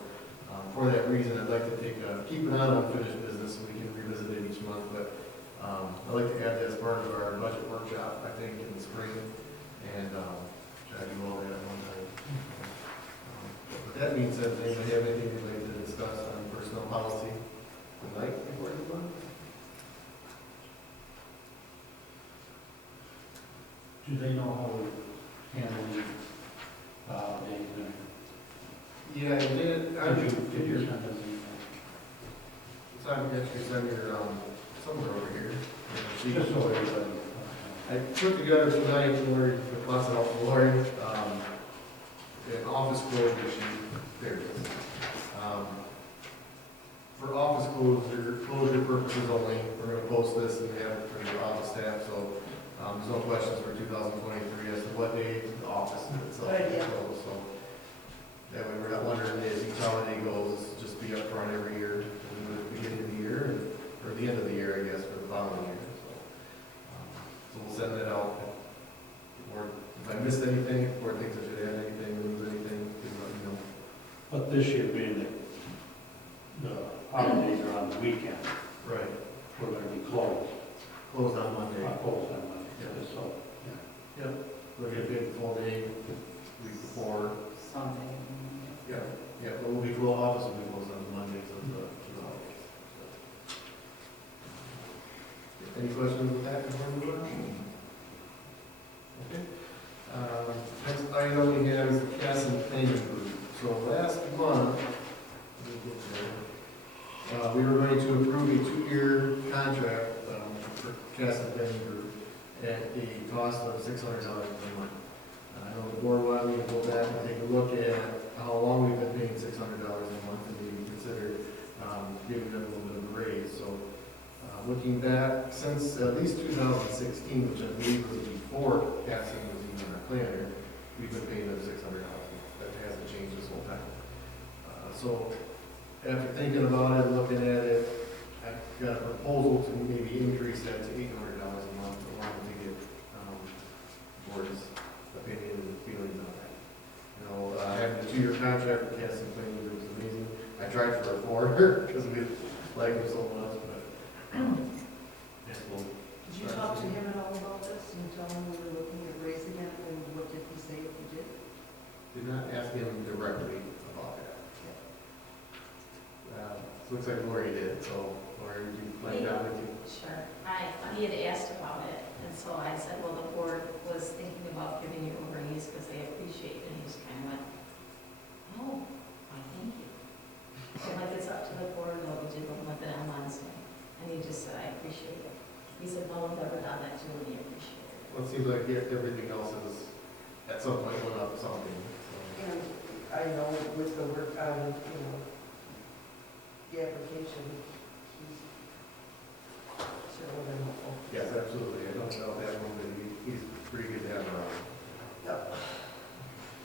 for that reason, I'd like to keep it on unfinished business so we can revisit it each month. But I'd like to add that as part of our budget workshop, I think, in the spring, and try to do all that at one time. With that being said, does anybody have anything you'd like to discuss on personnel policy tonight before we move on? Do they know how we handle the holidays and? Yeah, I did. Did you send us an So I'm actually sending your, somewhere over here. email? Just so everybody. I put together tonight, Lori, with lots of help from Lori, an office closure sheet. There it is. For office closure purposes only, we're going to post this and have it for your office staff, so there's no questions for 2023 as to what day the office itself Good is idea. closed. So that way we're not wondering as each holiday goes, just be upfront every year, and do it at the beginning of the year, or the end of the year, I guess, for the following year. So we'll send that out. Or if I missed anything, or things I should add anything, lose anything, please let me know. But this year being the holidays are on the weekend, Right. we're gonna be closed. Closed on Monday. Closed on Monday, Yeah. so, yeah. We're gonna pay the full day, cast and planning group at a cost of $600 per month. I know the board wanted me to go back and take a look at how long we've been paying $600 a month and maybe consider giving them a little bit of a raise. So looking back, since at least 2016, which I believe was before casting was even our planner, we've been paying them $600. That hasn't changed this whole time. So after thinking about it, looking at it, I've got a proposal to maybe increase that to $800 a month. I wanted to get board's opinion and feelings on that. You know, having a 2-year contract with casting planning group is amazing. I tried for a 4 because we like him so much, but yes, we'll Did you talk to him at all about this and tell him we were looking at raising it, and what did he say if you did? did not ask him directly about that. Looks like Lori did, so Lori, did you plan down with you? Sure. He had asked about it, and so I said, well, the board was thinking about giving you a raise because they appreciate it. And he just kind of went, oh, why, thank you. So like, it's up to the board, though, we did one with it on Wednesday. And he just said, I appreciate it. He said, no one's ever done that too, and he appreciated it. Well, it seems like everything else is, at some point, went up something, so. And I know with the work on, the application, he's certainly been helpful. Yes, absolutely, I don't know that one, but he's pretty good to have around. Yep.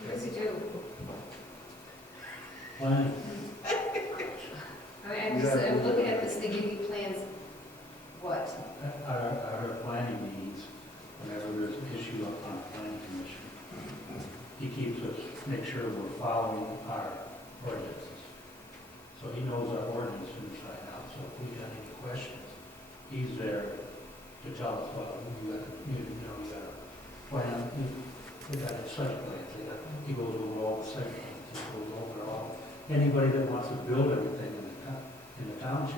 What does he do? Planning, I'm looking at this, they give you plans, what? our planning meetings, whenever there's an issue up on the planning commission, he keeps us, make sure we're following our ordinances. So he knows our ordinance inside out, so if we got any questions, he's there to tell us, well, you got a plan, we got a site plan, he goes over all the site plans, he goes over all, anybody that wants to build everything in the township,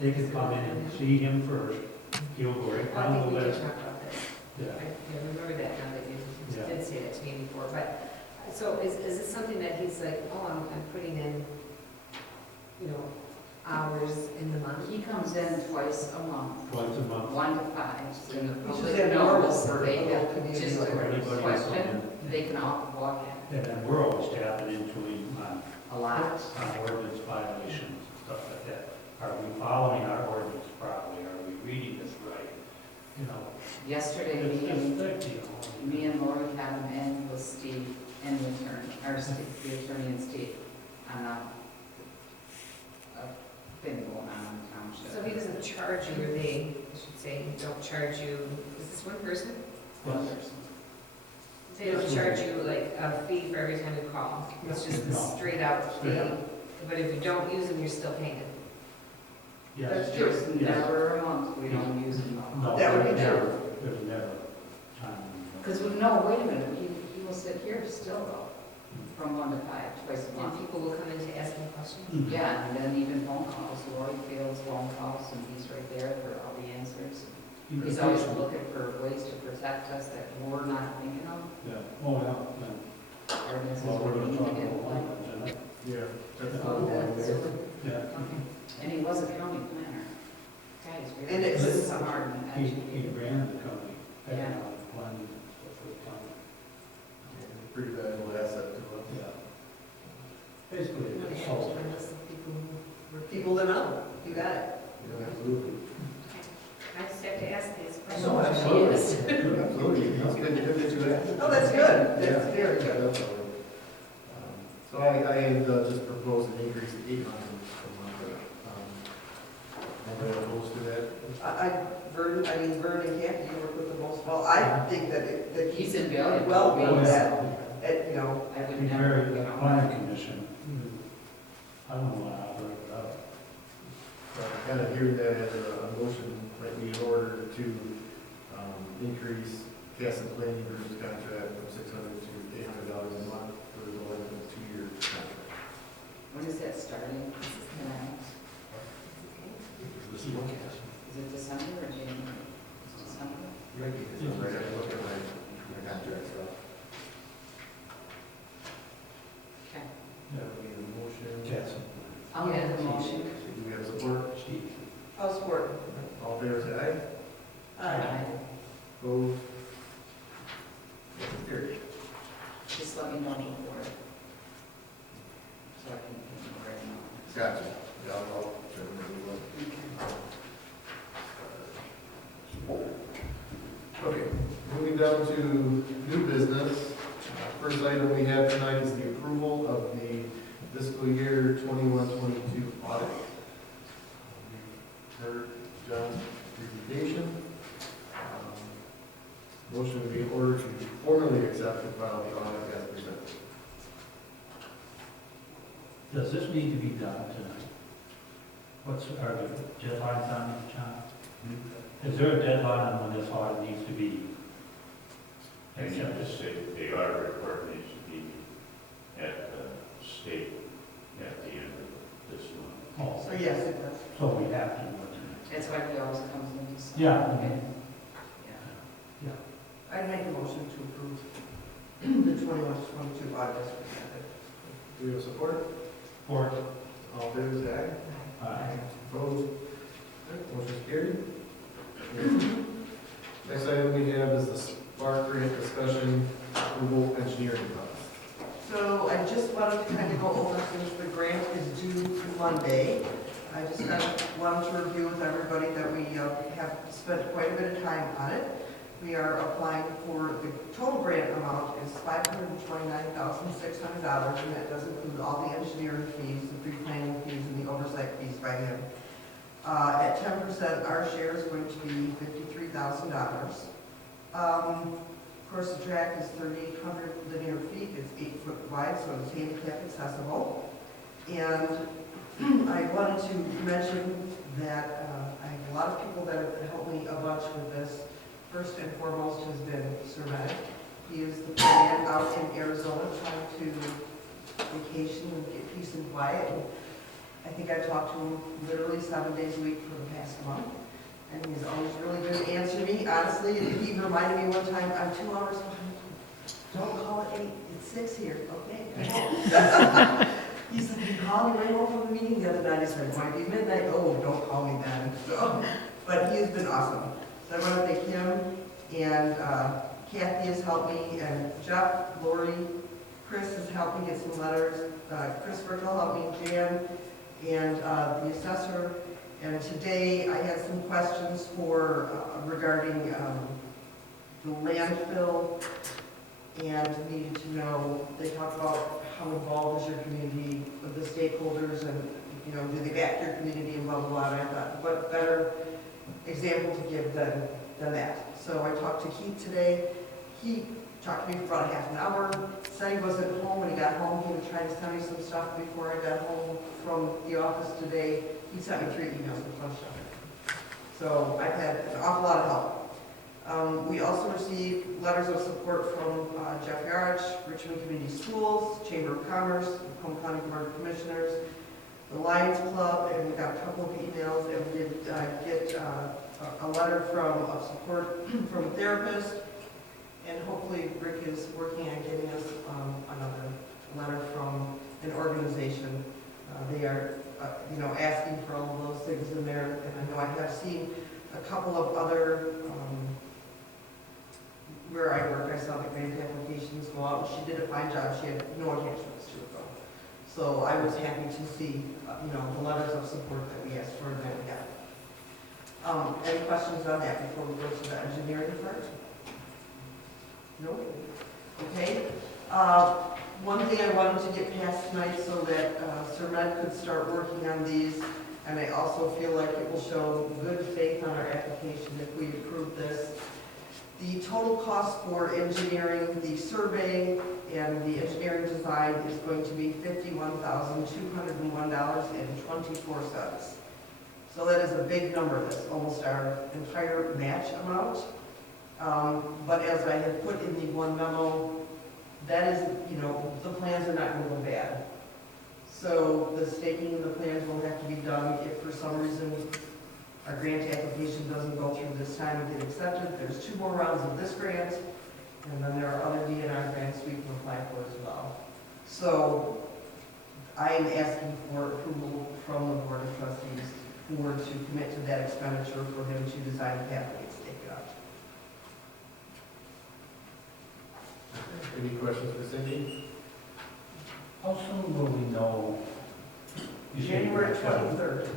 they can come in and see him first, he'll go right I down think the we did list. talk about this. Yeah. I remember that now that you Yeah. did say that to me before, but, so is it something that he's like, oh, I'm putting in, hours in the month? He comes in twice a month, Twice a month. 1 to 5, so the Which is public abnormal knows, for they a little have community just like a Anybody can question, come they can all walk in. And then we're always tapping into him on A lot. ordinance violations and stuff like that. Are we following our ordinance properly? Are we reading this right? Yesterday, It's me just and, thick, me and Lori had him in with Steve and the attorney, or Steve, the attorney and Steve, on a thing going on in the township. So he doesn't charge you, or they, I should say, don't charge you, is this one person? One person. They don't charge you like a fee for every time you call, it's just the No. straight out fee, Straight out. but if you don't use them, you're still paying. Yes. There's Yes. never a month we don't use them. No, That would be there's true. never- There's never time. Because we know, wait a minute, he will sit here still though, from 1 to 5, twice a And month. people will come in to ask him questions. Mhm. Yeah, and then even phone calls, Lori fields phone calls, and he's right there for all the answers. He's always looking for ways to protect us that we're not thinking of, Yeah, oh, yeah, ordinances well, we're we're gonna thinking talk in about play. language, isn't it? Yeah, that's Yeah. not one there. Yeah. And he was a county planner. Guys, And really, it's- this is hard and He educated. ran the company, Yeah. economic planning and stuff for the county. Pretty valuable asset to us. Yeah. Basically, You want it's to add to all, the list of people who were People that know, you got it. Yeah, absolutely. I just have to ask these questions. No, absolutely. Absolutely, that's good that you asked. Oh, that's good, that's Yeah, very yeah, good. definitely. So I had just proposed an increase of 800 a month. Anybody opposed to that? Vern and Kathy, you work with the most, well, I think that He's invaluable. well We- with that, I would he's never, very, the planning commission, I don't know how to work it out. Kind of hearing that as a motion, might be in order to increase Cass and Planning Group's contract from $600 to $800 a month for the 2-year contract. when is that starting? Can I ask? Is it December or January? It's December? You might be, right, I look at my contract stuff. Okay. That would be the motion. Yes. I'll make the motion. Do we have support? Steve. I'll support. All in favor, say aye. Aye. Opposed? Motion carried. Just let me know before. So I can give you right now. Gotcha. Yeah, I'll check it out. Okay, moving down to new business. First item we have tonight is the approval of the fiscal year 21-22 audit. We've heard John's presentation. Motion would be in order to formally accept and file the audit as presented. Does this need to be done tonight? Are the deadlines on it, John? Is there a deadline on when this audit needs to be And you accepted? just say the audit report needs to be at the state at the end of this month. Oh, So yes, it does. so we have to do it tonight. That's why he always comes in to sign. Yeah. Okay. I'd make a motion to approve the 21-22 audit as presented. Do we have support? Or, All in favor, say aye. uh, Opposed? Motion carried. Next item we have is the Spark Grant discussion, approval, engineering costs. So I just wanted to kind of go over, since the grant is due Monday, I just wanted to review with everybody that we have spent quite a bit of time on it. We are applying for, the total grant amount is $529,600, and that does include all the engineering fees, the pre-planning fees, and the oversight fees by him. At 10%, our share is going to be $53,000. Of course, the track is 3,800 linear feet, it's 8 foot wide, so it's handicap accessible. And I wanted to mention that I have a lot of people that have helped me a bunch with this. First and foremost has been Sir Matt. He is the man out in Arizona trying to vacation and get peace and quiet. And I think I've talked to him literally 7 days a week for the past month. And he's always really good to answer me, honestly. And he reminded me one time, I'm 2 hours behind. Don't call it 8, it's 6 here, okay? He said, you called me right home from the meeting the other night. I said, it might be midnight. Oh, don't call me then. So, but he has been awesome. So I want to thank him, and Kathy has helped me, and Jeff, Lori, Chris has helped me get some letters. Chris Burkle helped me, Jan, and the assessor. And today I had some questions for regarding the landfill, and needed to know, they talked about how involved is your community with the stakeholders, and, you know, do they back your community and blah, blah, blah. And I thought, what better example to give than that. So I talked to Keith today. He talked to me for about half an hour, said he wasn't home. When he got home, he was trying to send me some stuff before I got home from the office today. He sent me 3 emails with fun stuff. So I've had an awful lot of help. We also received letters of support from Jeff Yarich, Richmond Community Schools, Chamber of Commerce, Macomb County Board of Commissioners, the Lions Club, and we got a couple of emails, and we did get a letter of support from a therapist, and hopefully Rick is working on getting us another letter from an organization. They are, asking for all of those things in there, and I know I have seen a couple of other, where I work, I saw the grant applications go out, and she did a fine job. She had no attachments to it though. So I was happy to see, the letters of support that we asked for and that we got. Any questions on that before we go to the engineering part? No? Okay. One thing I wanted to get past tonight so that Sir Med could start working on these, and I also feel like it will show good faith on our application if we approve this. The total cost for engineering, the survey, and the engineering design is going to be $51,201.24. So that is a big number. That's almost our entire match amount. But as I had put in the one memo, that is, the plans are not going to go bad. So the staking of the plans will have to be done if for some reason our grant application doesn't go through this time and get accepted. There's 2 more rounds of this grant, and then there are other DNR grants we can apply for as well. So I am asking for approval from the Board of Trustees to commit to that expenditure for him to design the pathway and stake it job. Any questions for Cindy? How soon will we know? You say January you're gonna- 23rd.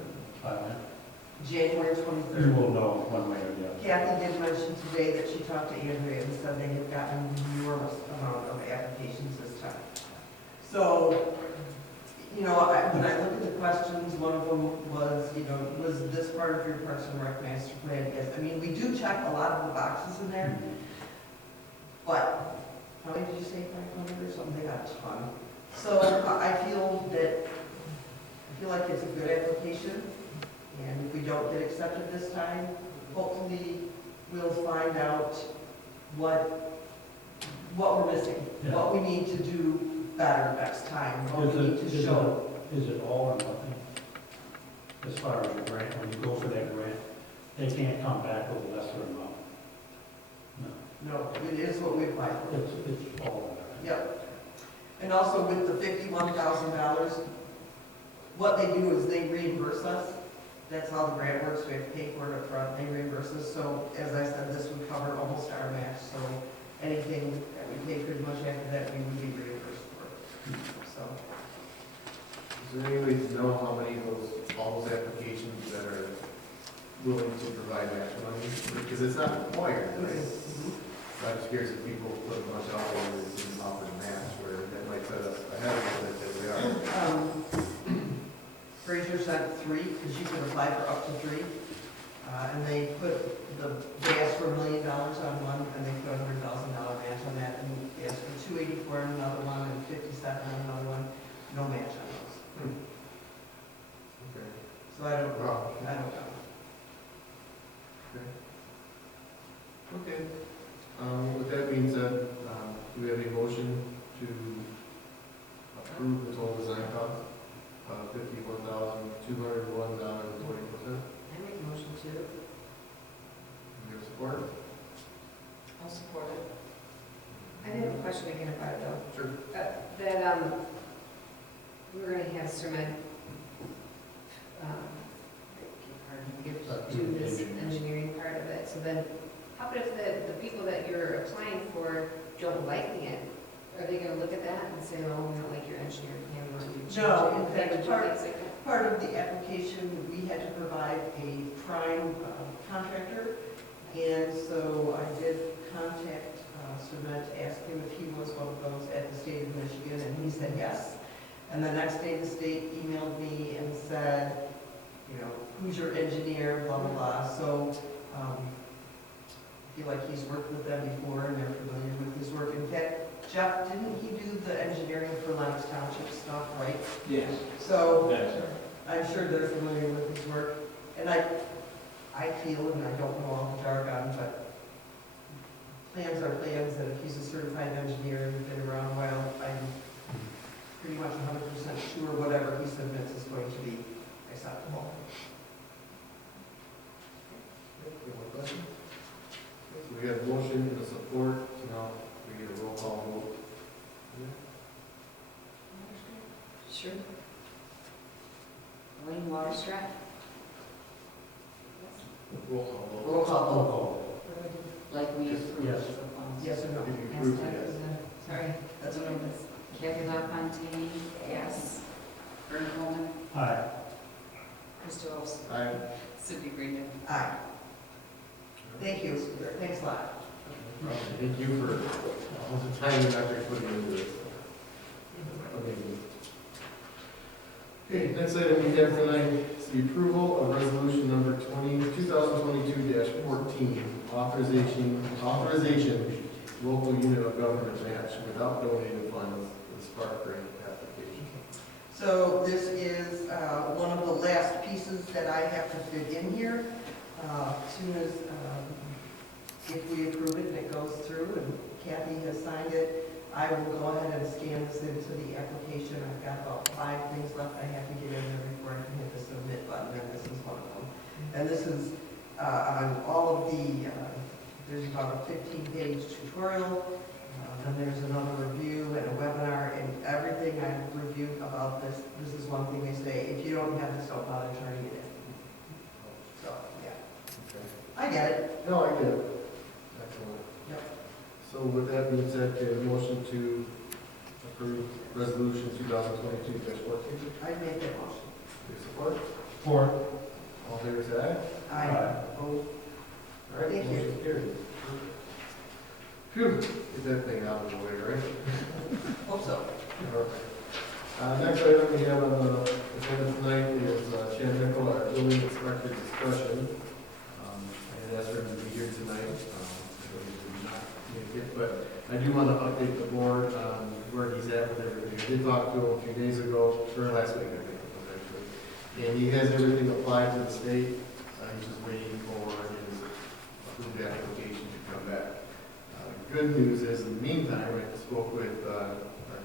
January You 23rd. will know one way or the other. Kathy did mention today that she talked to Andrea and said they had gotten an enormous amount of applications this time. So, when I look at the questions, one of them was, was this part of your Parks and Rec master plan? Yes, I mean, we do check a lot of the boxes in there, but how many did you say, 500 or something? They got a ton. So I feel like it's a good application, and if we don't get accepted this time, hopefully we'll find out what we're missing, Yeah. what we need to do better next time, what we need to show. Is it all or nothing? As far as your grant, when you go for that grant, they can't come back with a lesser amount. No, No, it is what we applied for. it's all or nothing. Yep. And also with the $51,000, what they do is they reimburse us. That's how the grant works. We have to pay for it up front. They reimburse us. So as I said, this would cover almost our match. So anything that we pay pretty much after that, we would be reimbursed for. So. Is there any way to know how many of all those applications that are willing to provide match money? Because it's not required, right? So I'm just curious if people put a bunch out there that didn't offer the match, where that might set us ahead of it if they are. Fraser sent 3, because you could apply for up to 3. And they asked for $1 million on one, and they put a $100,000 match on that, and they asked for $284 on another one, and $57 on another one. No match on those. Okay. So I don't know. Okay. With that being said, do we have a motion to approve the total design cost of $51,201.40? I make a motion to. Your support? I'll support it. I have a question again about it though. Sure. We're gonna have Sermet, do this engineering part of it, so then, how about if the people that you're applying for don't like it? Are they gonna look at that and say, oh, we don't like your engineering plan, we want you to change it? No, in They fact, would do things like that? Part of the application, we had to provide a prime contractor, and so I did contact Sermet to ask him if he was one of those at the state of Michigan, and he said yes. And the next day, the state emailed me and said, who's your engineer, blah, blah, blah. So I feel like he's worked with them before, and they're familiar with his work. In fact, Jeff, didn't he do the engineering for Lennox Township stuff, right? Yes. So That's right. I'm sure they're familiar with his work, and I feel, and I don't know all the jargon, but plans are plans, and if he's a certified engineer and been around a while, I'm pretty much 100% sure whatever he submits is going to be acceptable. Any more questions? So we have a motion and a support, so now we get a roll call vote. Sure. Elaine Waterstrat? Roll call vote. Roll call vote. call. Like we Yes. approved Yes. the funds. Yes or no? If you approve it, yes. Sorry, that's what I was. Kathy LaFontaine, yes. Vern Coleman, Aye. Krista Olson, Aye. Cindy Greenman. Aye. Thank you. Thanks a lot. Thank you for all the time and effort putting into this. Okay, next item we have tonight is the approval of resolution number 2022-14, authorization local unit of government match without donating funds to the Spark grant application. So this is one of the last pieces that I have to fit in here. As soon as, if we approve it and it goes through and Kathy has signed it, I will go ahead and scan this into the application. I've got about 5 things left I have to get in there before I can hit the submit button, and this is one of them. And this is on all of the, there's about a 15-page tutorial, then there's another review and a webinar, and everything I've reviewed about this, this is one thing they say, if you don't have this, don't bother turning it in. So, yeah. Okay. I I got it. No, I get it. Excellent. Yep. So with that being said, can I have a motion to approve resolution 2022-14? I made that motion. Your support? Four. All in favor, say aye. Aye. Opposed? All right, Thank you. motion carried. Phew, get that thing out of the way, right? Hope so. Next item we have on the agenda tonight is Chad Nickel, our building inspector discussion. I had asked her to be here tonight, so he did not make it, but I do want to update the board on where he's at with everything. I did talk to him a few days ago, or last week, I think it was actually, and he has everything applied to the state. He's just waiting for his approved application to come back. Good news is, in the meantime, I spoke with our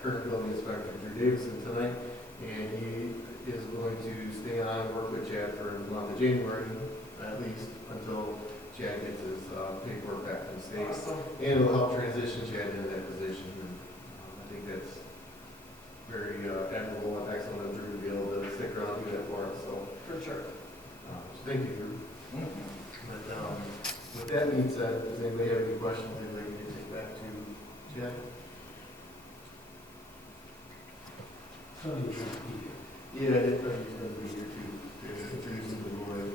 current building inspector, Drew Davidson, tonight, and he is going to stay on and work with Chad for the month of January, at least, until Chad gets his paperwork back from the state. Awesome. And it'll help transition Chad into that position. And I think that's very admirable and excellent of Drew to be able to stick around and do that for us. So, For sure. thank you, Drew. But with that being said, does anybody have any questions they'd like me to take back to Chad? So you should be Yeah, I did think he's going to be here to introduce him to the board.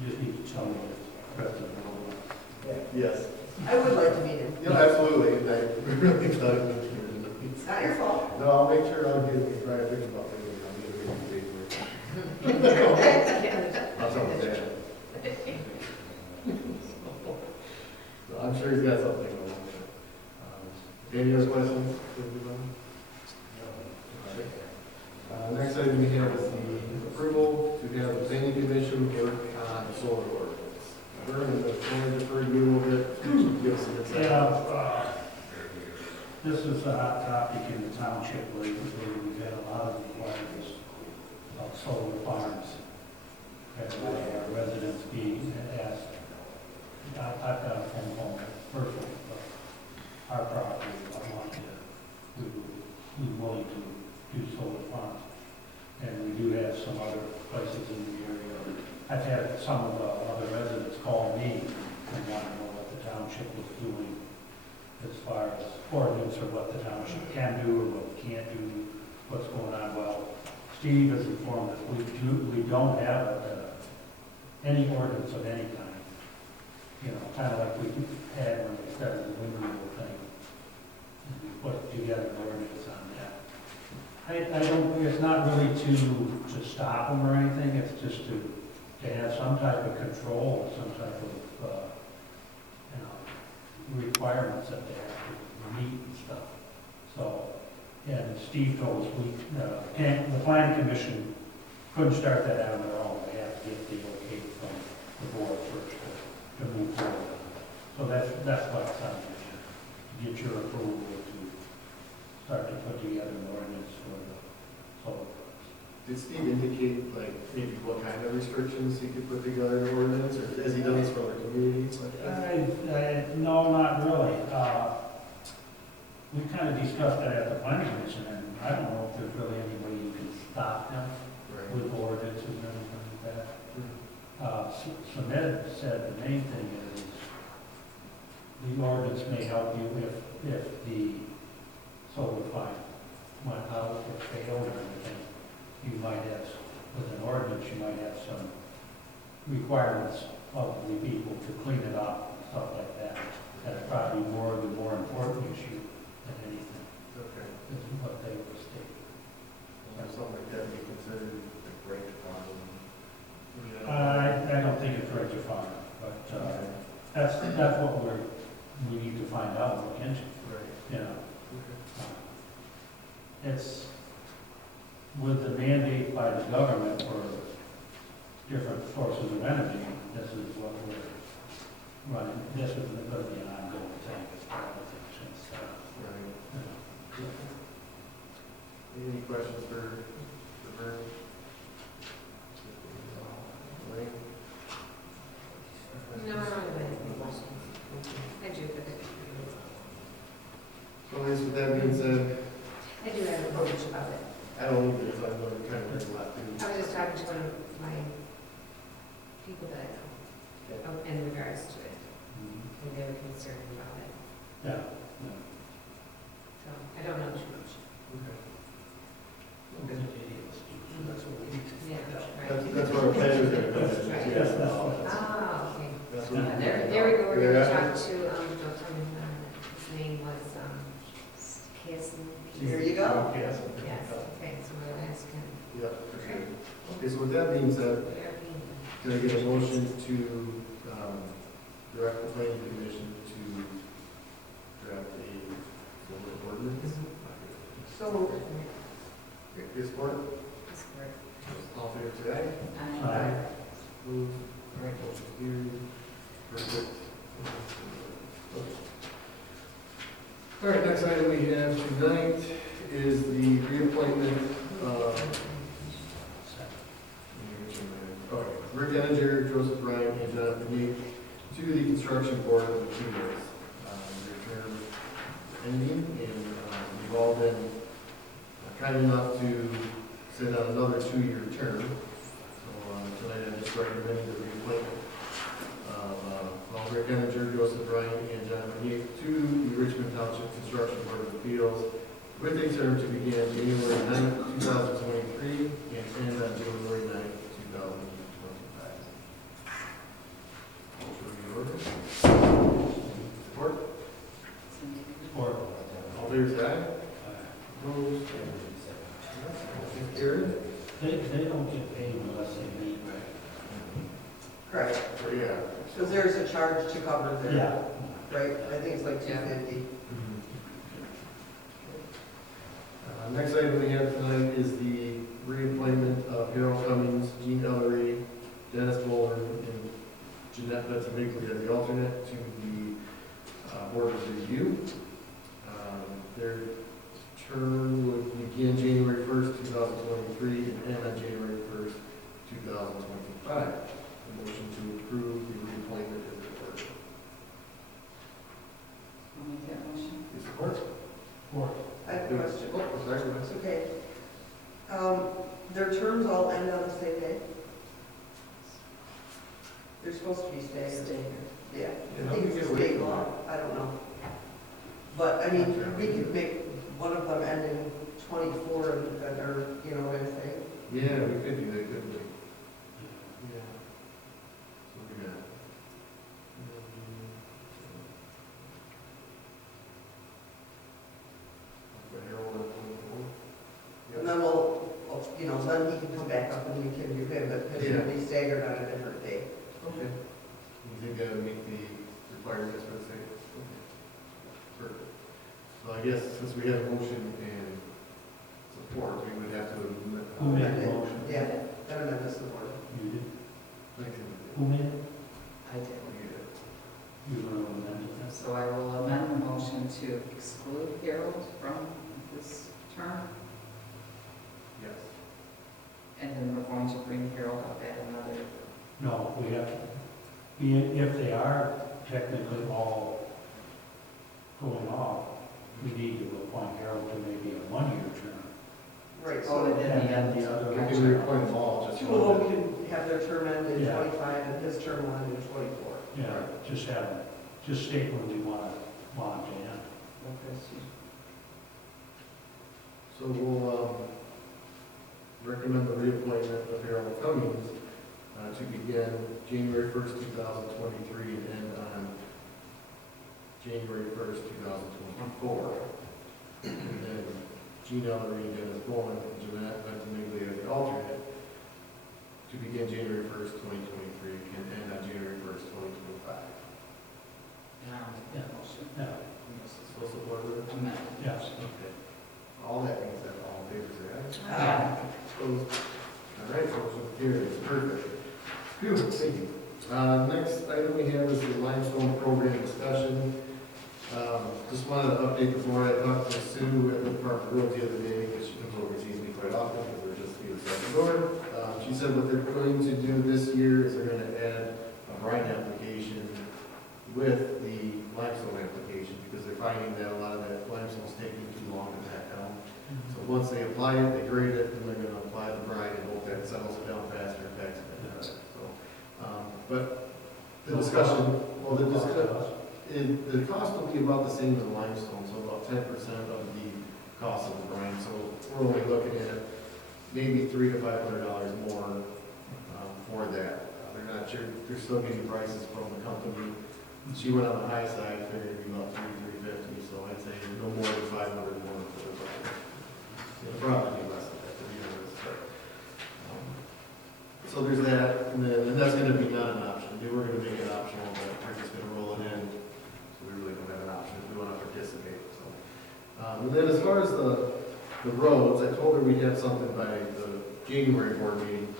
You just need to tell me the president of Yes. I would like to meet him. Yeah, absolutely. And I really thought it was here. It's not your fault. No, I'll make sure I'll get him. Try to think about things. I'll get him I'll tell him that. So I'm sure he's got something going on. Any other questions? Next item we have is the approval to have the planning commission work on the solar ordinance. Vernon, I'm going to defer you a little bit to give us some insight. Yeah, this is a hot topic in the township lately. We've had a lot of inquiries about solar farms. And our residents being asked, I've got a phone call, first of our property, I want to, we're willing to do solar farms. And we do have some other places in the area. I've had some of the other residents call me and want to know what the township was doing as far as ordinance or what the township can do or what we can't do, what's going on. Well, Steve has informed us we don't have any ordinance of any kind. You know, kind of like we had when we started the windmill thing. And we put together an ordinance on that. I don't, it's not really to stop them or anything, it's just to have some type of control, some type of, requirements that they have to meet and stuff. So, and Steve told us the planning commission couldn't start that out on their own, they have to get the okay from the board first to move forward. So that's why it's on the agenda, to get your approval to start to put together an ordinance for the solar. Did Steve indicate, like, maybe what kind of restrictions he could put together in an ordinance, or has he done this for other communities like that? No, not really. We kind of discussed that at the planning commission, and I don't know if there's really any way you can stop them Right. with ordinances or anything like that. Sumit said the main thing is the ordinance may help you if the solar farm went out or failed or anything. You might have, with an ordinance, you might have some requirements of the people to clean it up, stuff like that. That's probably the more important issue than anything, Okay. is what they would state. Or something like that be considered a break upon them. I don't think it's right to farm, but that's what we need to find out and look into, Right. you know. Okay. It's with the mandate by the government for different sources of energy, this is what we're running. This is going to be an ongoing thing as politics and stuff. Right. You know. Any questions for Vern? Elaine? No, I don't have any questions. I do, So, Liz, with that being said, I do have a bunch about it. I don't need this, I'm going to kind of learn a lot too. I was just talking to one of my people that I know in regards to it, and they were concerned about it. Yeah. So I don't know too much. That's what we need to Yeah, find out. right. That's where our plan is gonna come. Right. Yes, that's all. Ah, okay. That's Yeah, what. there we go, we're gonna Yeah. talk to, don't tell me, his name was, Casson. There you go. Yes, okay, so we'll ask him. Yeah, for sure. Okay, so with that being said, can I get a motion to, direct the planning commission to draft a ordinance? So, Is support? All in favor, say aye. Aye. Move, all right, motion carried. Perfect. All right, next item we have tonight is the reappointment of Rick Ettinger, Joseph Ryan, and Jonathan Yates to the Construction Board of Appeals. Their term ending, and we've all been kind enough to sit on another 2-year term. So tonight I'm just recommending the reappointment of Rick Ettinger, Joseph Ryan, and Jonathan Yates to the Richmond Township Construction Board of Appeals with a term to begin January 9th, 2023 and end on January 9th, 2025. Motion to be ordered. Support? Or, All in favor, say aye. Opposed? Motion carried. they don't get paid unless they meet, right? correct. Yeah. Because there's a charge to cover there. Yeah. Right, I think it's like $250. Next item we have tonight is the reappointment of Harold Cummings, Gene Ellery, Dennis Bowler, and Jeanette Betzabiglia as the alternate to the Board of Review. Their term would begin January 1st, 2023 and end on January 1st, 2025. A motion to approve the reappointment is required. I'll make that motion. Please support. Or, I have a question. Oh, sorry, go ahead. It's okay. Their terms all end on the same day? They're supposed to be staggered. Yeah, I think it's a state law, I don't know. But, I mean, we could make one of them end in 24 and, or, you know what I'm saying? Yeah, we could do that, couldn't we? Yeah. So we got. Harold on 24. And then we'll, you know, then he can come back up and we can do him, but it'll be staggered on a different day. Okay. You think that would meet the requirements for the state? Okay. Perfect. So I guess since we have a motion and support, we would have to. who made the motion? Yeah, that amendment is the board. You did? Thank you. Who made it? I did. You were going to amend it? So I will amend the motion to exclude Harold from this term, Yes. and then we're going to bring Harold up at another. No, we have, if they are technically all going off, we need to appoint Harold to maybe a 1-year term. Right, Oh, so and then And the other. We can reappoint them all, just. two of them can have their term end in Yeah. 25 and his term will end in 24. Yeah, just state when we want to end. So we'll recommend the reappointment of Harold Cummings to begin January 1st, 2023 and end on January 1st, 2024. And then Gene Ellery, Dennis Bowen, and Jeanette Ventimiglia as the alternate to begin January 1st, 2023 and end on January 1st, 2025. Yeah. Yeah. Full support with it? Amend. Yes. Okay. All that being said, all in favor, say aye. Aye. Opposed? All right, motion carries. Perfect. Phew, thank you. Next item we have is the limestone program discussion. Just wanted to update the board. I talked to Sue at the Department of Roads the other day, because she comes over and sees me quite often, because we're just through the second door. She said what they're going to do this year is they're going to add a brine application with the limestone application, because they're finding that a lot of that limestone's taking too long to pack down. So once they apply it, they grade it, and they're going to apply the brine and hope that settles it down faster and packs it better. So But the discussion, well, the cost will be about the same as limestone, so about 10% of the cost of the brine. So we're only looking at maybe $300 to $500 more for that. They're not sure, they're still getting prices from the company. She went on the high side, figured it'd be about $350, so I'd say no more than $500 more for the brine. It'll probably be less than that, to be honest. So there's that, and that's gonna be not an option. They were gonna make it optional, but we're just gonna roll it in. So we really don't have an option if we wanna participate, so. And then as far as the roads, I told her we'd have something by the January board meeting.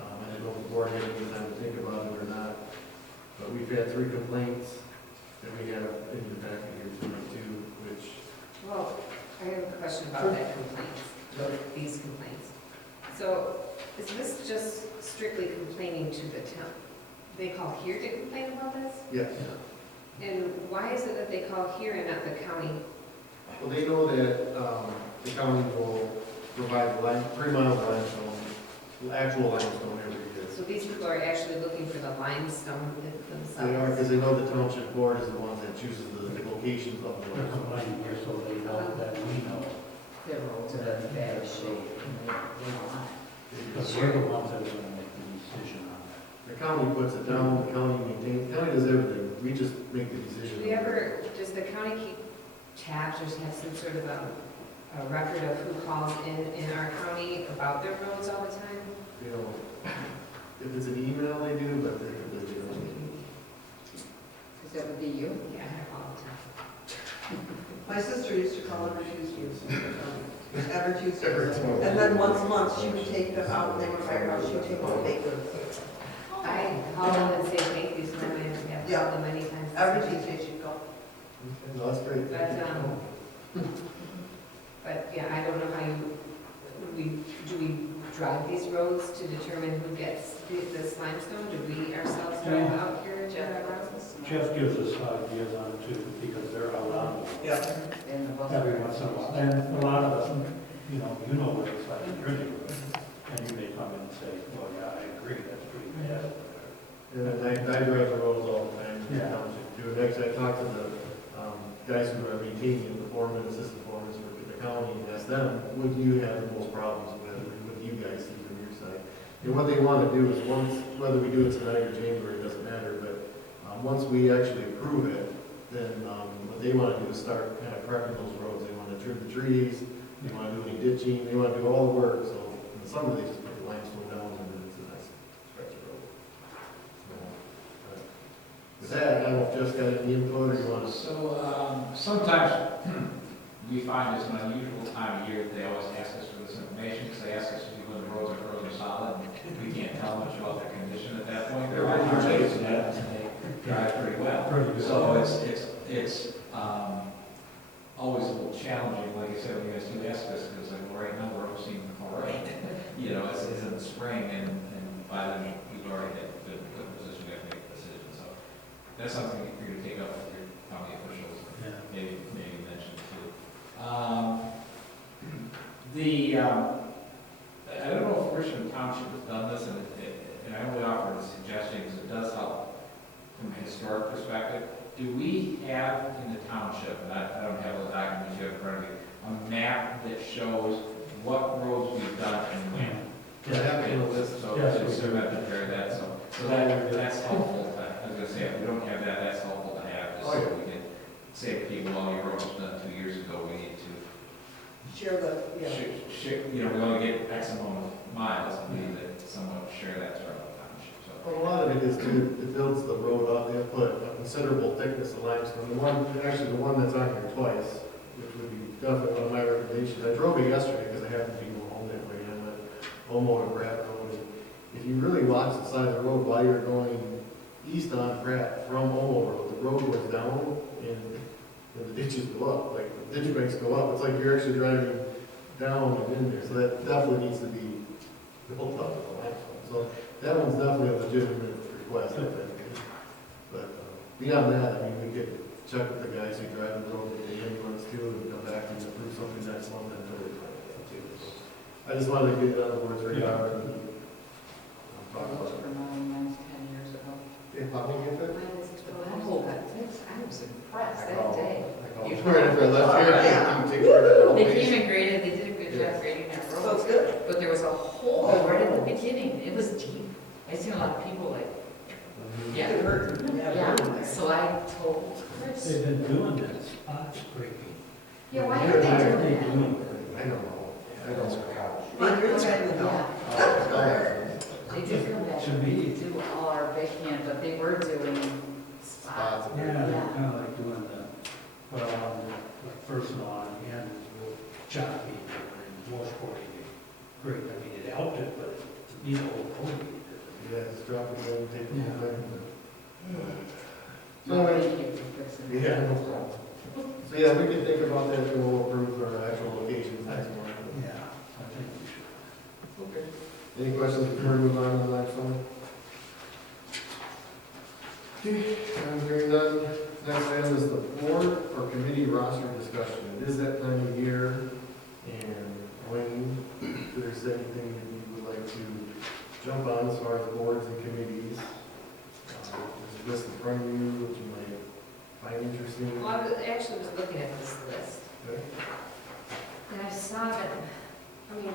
I didn't know if the board had any time to think about it or not, but we've had 3 complaints that we have in the packet here tonight too, which, Well, I have a question about that complaints, these complaints. So is this just strictly complaining to the town? They call here to complain about this? yes. And why is it that they call here and not the county? Well, they know that the county will provide 3 miles of limestone, actual limestone every year. So these people are actually looking for the limestone themselves? They are, because they know the township board is the ones that chooses the locations of the They're limestone. complaining here so they know that we know. Their roads are in bad shape, and they don't want it. Because we're the ones that are gonna make the decision on that. The county puts it down, the county maintains, the county does everything, we just make the decision. Does the county keep tabs or have some sort of a record of who calls in our county about their roads all the time? You know, if it's an email, they do, but they don't. Because that would be you? Yeah, all the time. My sister used to call every Tuesday, every Tuesday. Every Tuesday. And then once a month, she would take them out, and they would figure out, she would take all the bacon. I call them and say thank you, so then I have Yeah. called them many times. Every Tuesday she'd go. Okay, no, that's great. But yeah, I don't know how do we drive these roads to determine who gets this limestone? Do we ourselves drive out here to our roads? Jeff gives us ideas on it too, because they're allowed Yeah. And the bus every once in a while. And a lot of us, you know what it's like in your neighborhood. And you may come in and say, well, yeah, I agree, that's pretty bad. And I drive the roads all the time. Yeah. Actually, I talked to the guys who are maintaining the foreman, assistant foremen for the county, and asked them, what do you have the most problems with, or what do you guys see from your side? And what they want to do is whether we do it tonight or January, it doesn't matter, but once we actually approve it, then what they want to do is start kind of prepping those roads. They want to trim the trees, they want to do any ditching, they want to do all the work, so in the summer, they just put the limestone down, and then it's a nice stretch of road. With that, I don't know if Jeff's got any input, or you want to... So, sometimes we find it's an unusual time of year that they always ask us for this information, because they ask us to do when the roads are frozen solid, and we can't tell much about their condition at that point. They're on our base, and they drive pretty well. So it's always a little challenging, like I said, when you guys do ask us, because like, well, right now we're all seeing all right. You know, it's in the spring, and by then we've already been put in a position we have to make a decision. So that's something for you to take up with your county officials, Yeah. maybe mention too. I don't know if Richmond Township has done this, and I only offer a suggestion because it does help from a historic perspective. Do we have in the township, and I don't have the documents you have in front of me, a map that shows what roads we've done and when? Yeah, I have a list. So, Yes, so we we do. have to prepare that, so that's helpful. I was gonna say, if we don't have that, that's helpful to have, just Oh, yeah. so we can say to people, well, your road was done 2 years ago, we need to Share the, you know, we only get X amount of miles, and we need to somewhat share that throughout the township, so. Well, a lot of it is too, it builds the road up, they put a considerable thickness of limestone. The one that's on here twice, which would be definitely one of my recommendations. I drove it yesterday because I happened to be going home that way, and I went home over Pratt Road. And if you really watch the side of the road while you're going east on Pratt from Omo Road, the road goes down and the ditches go up, like the ditch banks go up. It's like you're actually driving down and in there, so that definitely needs to be built up with the limestone. So that one's definitely a legitimate request, I think. But beyond that, I mean, we could check with the guys who drive the road, if they have any ones too, and come back and approve something next month, and totally fine with that too. So I just wanted to get it on the board's radar and talk about roads it. were mowing lines 10 years ago. I left here, I take care of that. They came and graded, they did a good job grading that So road. it's good. But there was a hole right at the beginning, it was deep. I seen a lot of people like, yeah. It hurt. Yeah, so I told Chris, They've been doing that spot scraping. yeah, why did they Why are do they that? doing that? I don't know. I don't know. But you're trying to know. Yeah, they did come back To and me. do all our big hand, but they were doing spots. Spots. Yeah, they're kind of like doing the, well, like first lawn and chopping and washboarding. Great, I mean, it helped it, but to me, the whole road. Yeah, just drop it and take it Yeah. there. No, thank you for fixing it. Yeah, no problem. So yeah, we can think about that and we'll approve our actual locations next month. Yeah, I think we should. Okay. Any questions before we move on to the next one? Okay, I'm hearing none. Next item is the board or committee roster discussion. It is that time of year, and when there's anything that you would like to jump on as far as boards and committees, there's a list in front of you which you might find interesting. Well, actually was looking at this list, Okay. and I saw that, I mean,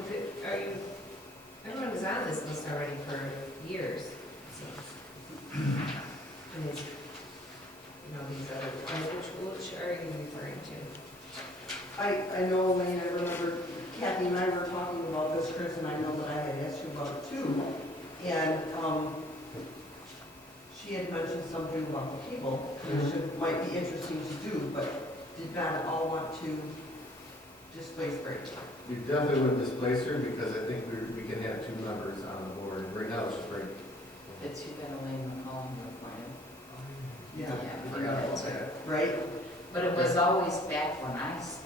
everyone is on this list already for years, it seems. And it's, you know, these other, which are you referring to? I know, Elaine, I remember Kathy and I were talking about this, Chris, and I know that I had asked you about it too. And, she had mentioned something about the cable, which might be interesting to do, but did not all want to displace Brady. We definitely would displace her because I think we can have two members on the board. Right now, it's just right. It's too bad Elaine McCollum appointed. Yeah. I forgot about that. Right? But it was always back when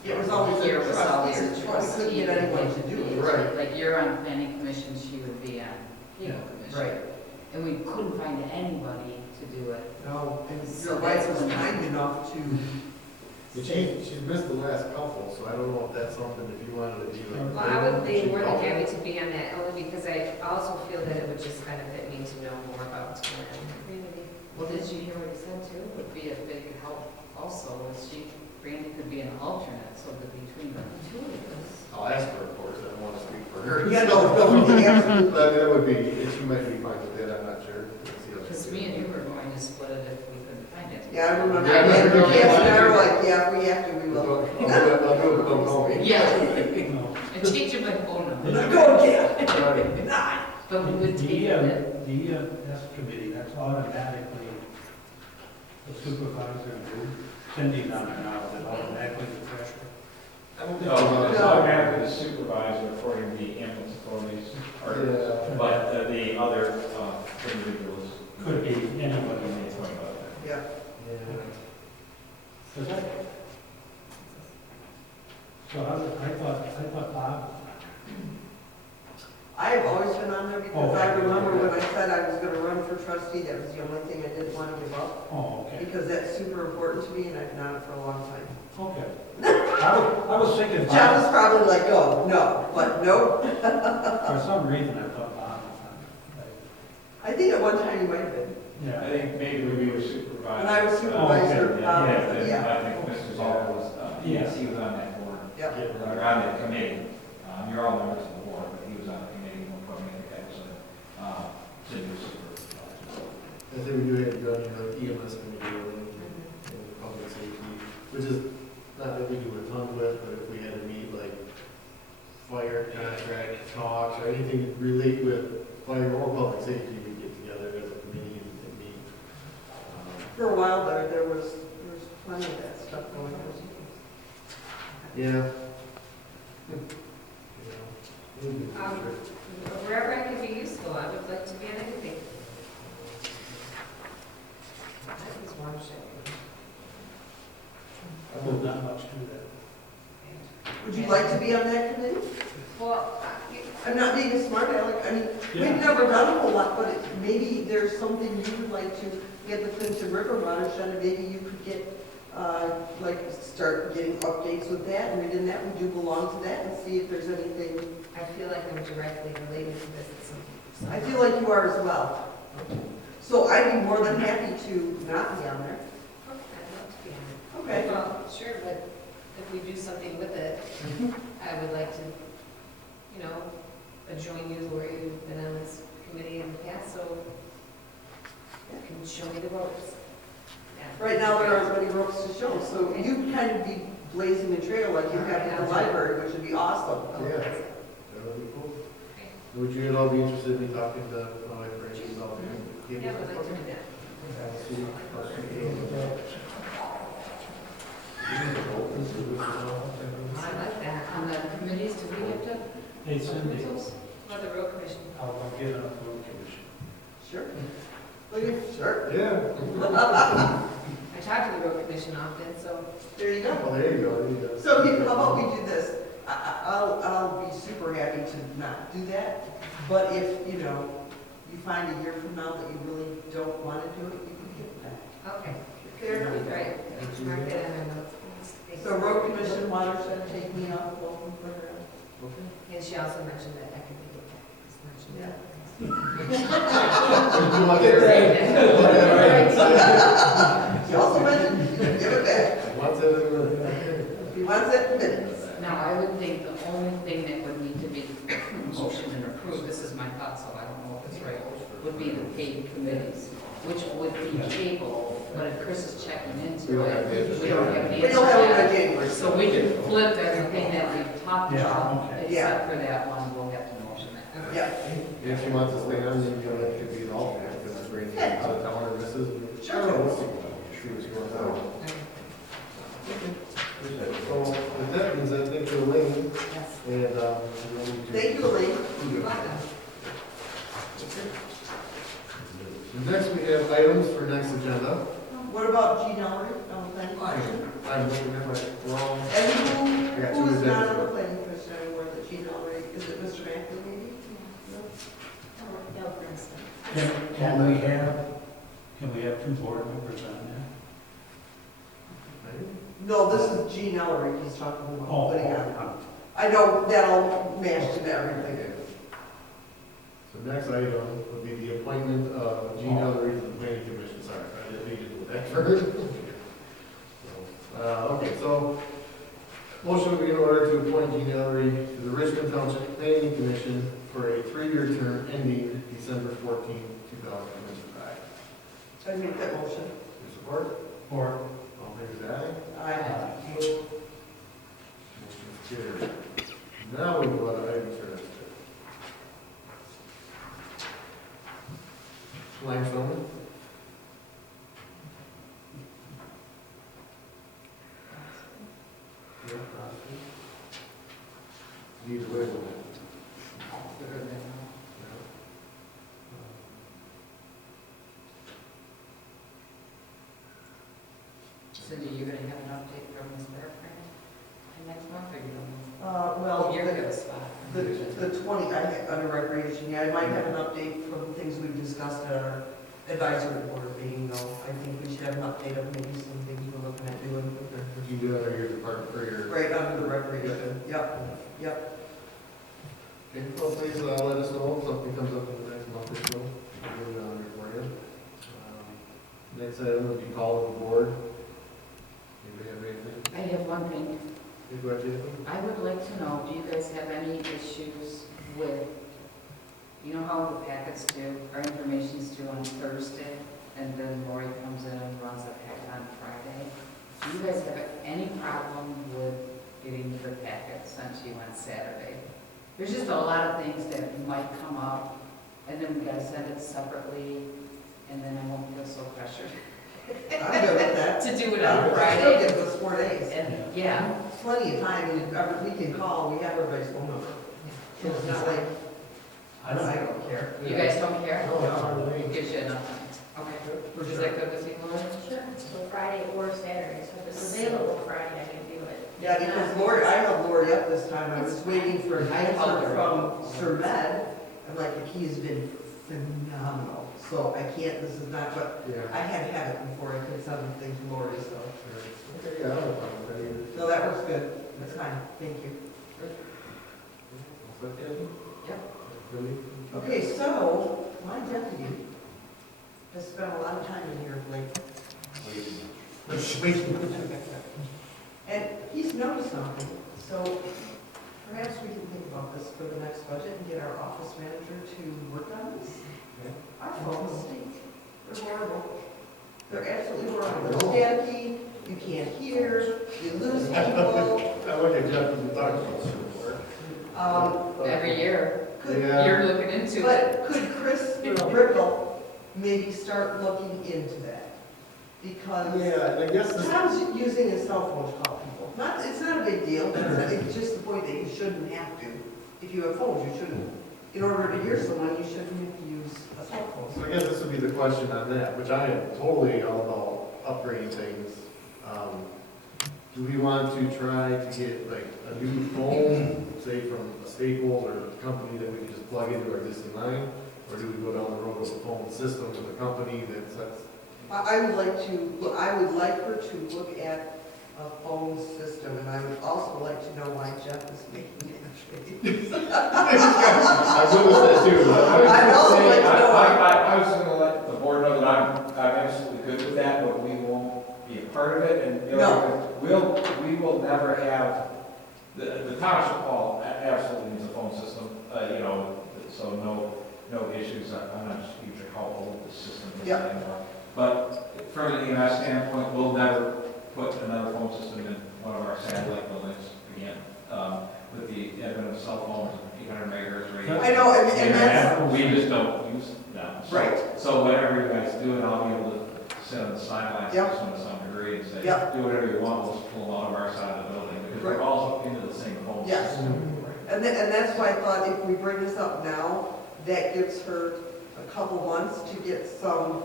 It was always a here was always trustee, a we couldn't trustee. get anyone to do it. Right. Like you're on planning commission, she would be on cable commission. Right. And we couldn't find anybody to do it. No, and So your wife that's was when- kind enough to, But she's missed the last couple, so I don't know if that's something if you wanted to be like. Well, I would be more than happy to be on that, only because I also feel that it would just benefit me to know more about what's going on in the community. Well, did you hear what he said too? Would be a big help also, is Brandy could be an alternate, so that between the two of us. I'll ask her, of course, I don't want to speak for her. yeah, no, absolutely. But that would be, she might be fine with that, I'm not sure. Because me and you were going to split it if we couldn't find it. Yeah, I remember, Yeah, I remember. Kathy and I were like, yeah, if we have to, we will. I'll do it, but don't call me. Yeah, No. and changing my phone number. Go again. Alright. But we would take it. The EMS committee, that's automatically the supervisor and Cindy down there now, is it automatically the treasurer? I don't think No, it's so. automatically the supervisor according to the ambulance authorities, Yeah. but the other individuals. Could be anybody. Yeah. Yeah. Is that? So I thought Bob, I have always been on there because Oh. I remember when I said I was gonna run for trustee, that was the only thing I didn't want to give up. oh, okay, Because that's super important to me and I've done it for a long time. okay. I was thinking John Bob, was probably like, oh, no, but no. for some reason I thought Bob was on it. I think at one time you might have been. Yeah. I think maybe we were supervisor. When I was supervisor, Yeah, yeah. yeah, I think Mr. Zoll was, yes, he was on that board, Yep. or on that committee. You're all members of the board, but he was on the committee, when I think that was city supervisor. I think we do have to go to like EMS committee and public safety, which is not that we do a ton with, but if we had to meet like fire contract talks or anything to relate with fire or public safety, we get together as a committee and meet. For a while there was plenty of that stuff going on. Yeah. Wherever I can be useful, I would like to be on anything. That is watershed. There's not much to that. Would you like to be on that committee? Well, I'm not being a smart aleck, I mean, Yeah. we've never done a whole lot, but maybe there's something you would like to get the Clinton River watershed, and maybe you could get, start getting updates with that, and within that, would you belong to that and see if there's anything? I feel like I'm directly related to this at some I feel like you are as well. So I'd be more than happy to not be on there. I'd love to be on it. Okay. Well, sure, but if we do something with it, I would like to, you know, join you, Lori, you've been on this committee in the past, so you can show me the ropes. Yeah. Right now, there aren't many ropes to show, so you kind of be blazing the trail like you have at the library, which would be awesome. Yeah, that would be cool. Would you all be interested in talking to my friends about it? Yeah, I would like to do that. I like that. On the committees, do we have to? Hey, Cindy, About the road commission? I'll get on the road commission. Sure. Sure. Yeah. I talk to the road commission often, so. There you go. Well, there you go, there you go. So how about we do this? I'll be super happy to not do that, but if, you know, you find a year from now that you really don't want to do it, you can give it back. Okay. Fair enough. Right. Mark that in my notes. So road commission, watershed, take me off the local program. Okay. And she also mentioned that I could be with that. Just mentioned that. You want that? She also mentioned you can give it back. What's it in a minute? If he wants it, minutes. Now, I would think the only thing that would need to be motioned and approved, this is my thought, so I don't know if it's right, would be the paid committees, which would be cable, but if Chris is checking We into don't have the it, answer. we don't have the We don't have it by answer yet. January. So we can flip everything that we've talked Yeah, about, okay. except for that one, we'll have to motion that. Yeah. If she wants to stay on, then that could be an alternate, because it's bringing out of town or misses. Sure. She was going out. So with that means I think we're Elaine, Yes. and, we'll need to- Thank you, Elaine. You're welcome. Next, we have items for next agenda. What about Gene Ellery on the planning commission? I'm looking at my wrong. And Yeah, who is two not on the executives. planning commission anymore that Gene Ellery, is it Mr. Mackley maybe? No, Princeton. Can we have two board members on that? No, this is Gene Ellery he's talking about. Oh, putting on. I know that all mashed into everything. So next item would be the appointment of Gene Ellery to the planning commission. Sorry, I didn't need to do that first. Okay, so motion would be in order to appoint Gene Ellery to the Richmond Township Planning Commission for a 3-year term ending December 14, 2025. I make that motion. Your support? Or, All in favor, say aye. Aye. Motion carried. Now we go to items for next. Limestone. Yeah, need to wait a minute. Cindy, you're gonna have an update from Ms. Fairbrand next month, or you don't? Well, You're good spot. the 20, I had under recreation, yeah, I might have an update from things we've discussed at our advisory board meeting, though. I think we should have an update of maybe some things we're looking at doing with the, You do that under your department for your. right under the recreation. Yep, yep. Okay, well, please let us know if something comes up in the next month or so. We'll get it on here for you. Next item would be call of the board. Anybody have anything? I have one thing. You go ahead, Jason. I would like to know, do you guys have any issues with, you know how the packets do, our information's due on Thursday, and then Lori comes in and runs the packet on Friday? Do you guys have any problem with getting the packet sent to you on Saturday? There's just a lot of things that might come up, and then we gotta send it separately, and then I won't feel so pressured I'm good with that. to do it on Still Friday. gives us 4 days. And, yeah, Plenty of time, and we can call, we have everybody's phone number. So it's not like, I don't, I don't care. you guys don't care? No, it's not really. It gives you enough time. Okay. Is that good with you, Lori? Sure. So Friday or Saturday, so if it's available Friday, I can do it. Yeah, because Lori, I held Lori up this time, I was waiting for an answer from Sir Med, and like, the key has been phenomenal. So I can't, this is not, but Yeah. I had to have it before I could send the thing to Lori, so. Okay, yeah, I don't have a problem with that either. No, that works good, that's fine, thank you. All set, Kathy? Yep. Really? Okay, so, my deputy has spent a lot of time in here lately. And he's no for the next budget and get our office manager to work on this. Our phones stink. They're horrible. They're absolutely horrible. They're static, you can't hear, you lose people. I look at Jeff and talk about this before. Every year, Yeah. you're looking into it. But could Chris Ripple maybe start looking into that? Because Yeah, I guess this, Tom's using his cell phone to call people. It's not a big deal, it's just the point that you shouldn't have to. If you have phones, you shouldn't, in order to hear someone, you shouldn't have to use a cell phone. so I guess this would be the question on that, which I am totally all about upgrading things. Do we want to try to get like a new phone, say from a Staples or a company that we can just plug into our existing line? Or do we go down the road with a phone system with a company that's I would like her to look at a phone system, and I would also like to know why Jeff is making it. I noticed that too. I'd also like to know why. I was gonna let the board know that I'm absolutely good with that, but we won't be a part of it, and, you know, we will never have, the township hall absolutely needs a phone system, you know, so no issues. I'm not just huge how old the system is Yeah. anymore. But from an EMS standpoint, we'll never put another phone system in one of our satellite buildings again. With the advent of cell phones, 800 megahertz radio. I know, and that's, We just don't use them. Right. So whatever you guys do, and I'll be able to sit on the sidelines Yep. to some degree and say, Yep. do whatever you want, we'll just pull them out of our side of the building, because we're Right. all into the same phone Yes. system. and that's why I thought if we bring this up now, that gives her a couple months to get some,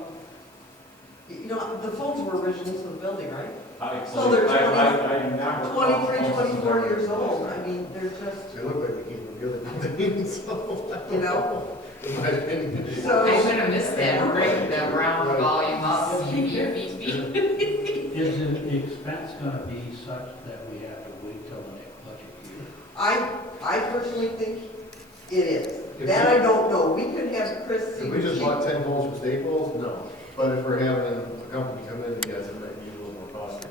you know, the phones were original to the building, right? So they're I am not. 23, 24 years old, I mean, they're just, They look like they came from the other building, so. you know, In my opinion. so. I should have missed that, break the round volume up. Beep, beep, beep, beep. Is the expense gonna be such that we have to wait till the next budget year? I personally think it is. If That we- I don't know. We could have Chris see. If we just bought 10 phones from Staples, no. But if we're having a company come in, yes, it might be a little more costly.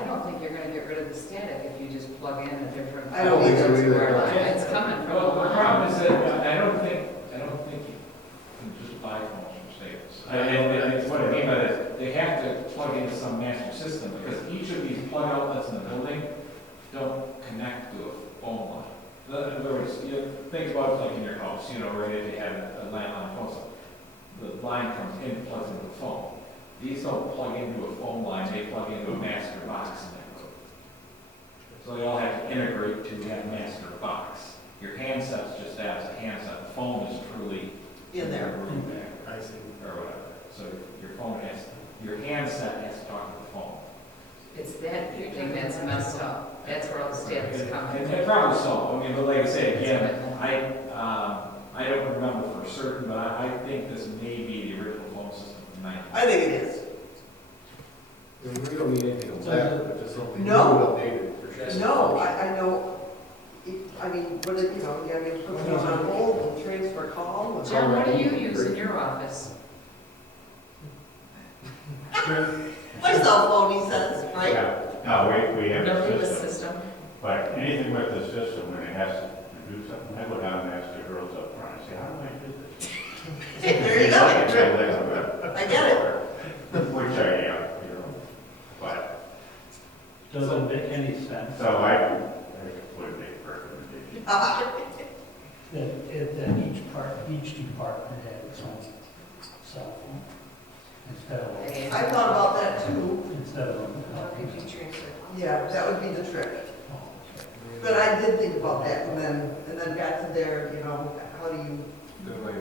I don't think you're gonna get rid of the static if you just plug in a different. I don't think so either. It's coming from. Well, the problem is that I don't think you can just buy phones from Staples. And it's what I mean by that, they have to plug into some master system, because each of these plug outlets in the building don't connect to a phone line. In other words, think about it like in your house, you know, where if you have a landline phone, so the line comes in, plugs into the phone. These don't plug into a phone line, they plug into a master box in that room. So they all have to integrate to that master box. Your handset's just as a handset, the phone is truly In there. room back, I see. or whatever. So your handset has to talk to the phone. It's that thing that's messed up. That's where all the static's coming And from. probably so, I mean, but like I say, again, I don't remember for certain, but I think this may be the original phone system from 19. I think it is. I mean, we don't need anything on that, but just something new No. updated for sure. No, I know, I mean, what it, you know, you gotta put things on hold, and transfer call. and- John, what do you use in your office? My cell phone, he says, right? Yeah, no, we have Nobody a with system, system? but anything with the system, when it has to do something, I go down and ask the girls up front, I say, how do I do this? There you They like it, they go. like it. I get it. Which I am, you know, but, Does it make any sense so I would make a recommendation. that each department had its own cell phone? Instead of, I thought about that too. instead of, Could you transfer? Yeah, that would be the trick. oh, okay. But I did think about that, and then got to there, you know, how do you, In my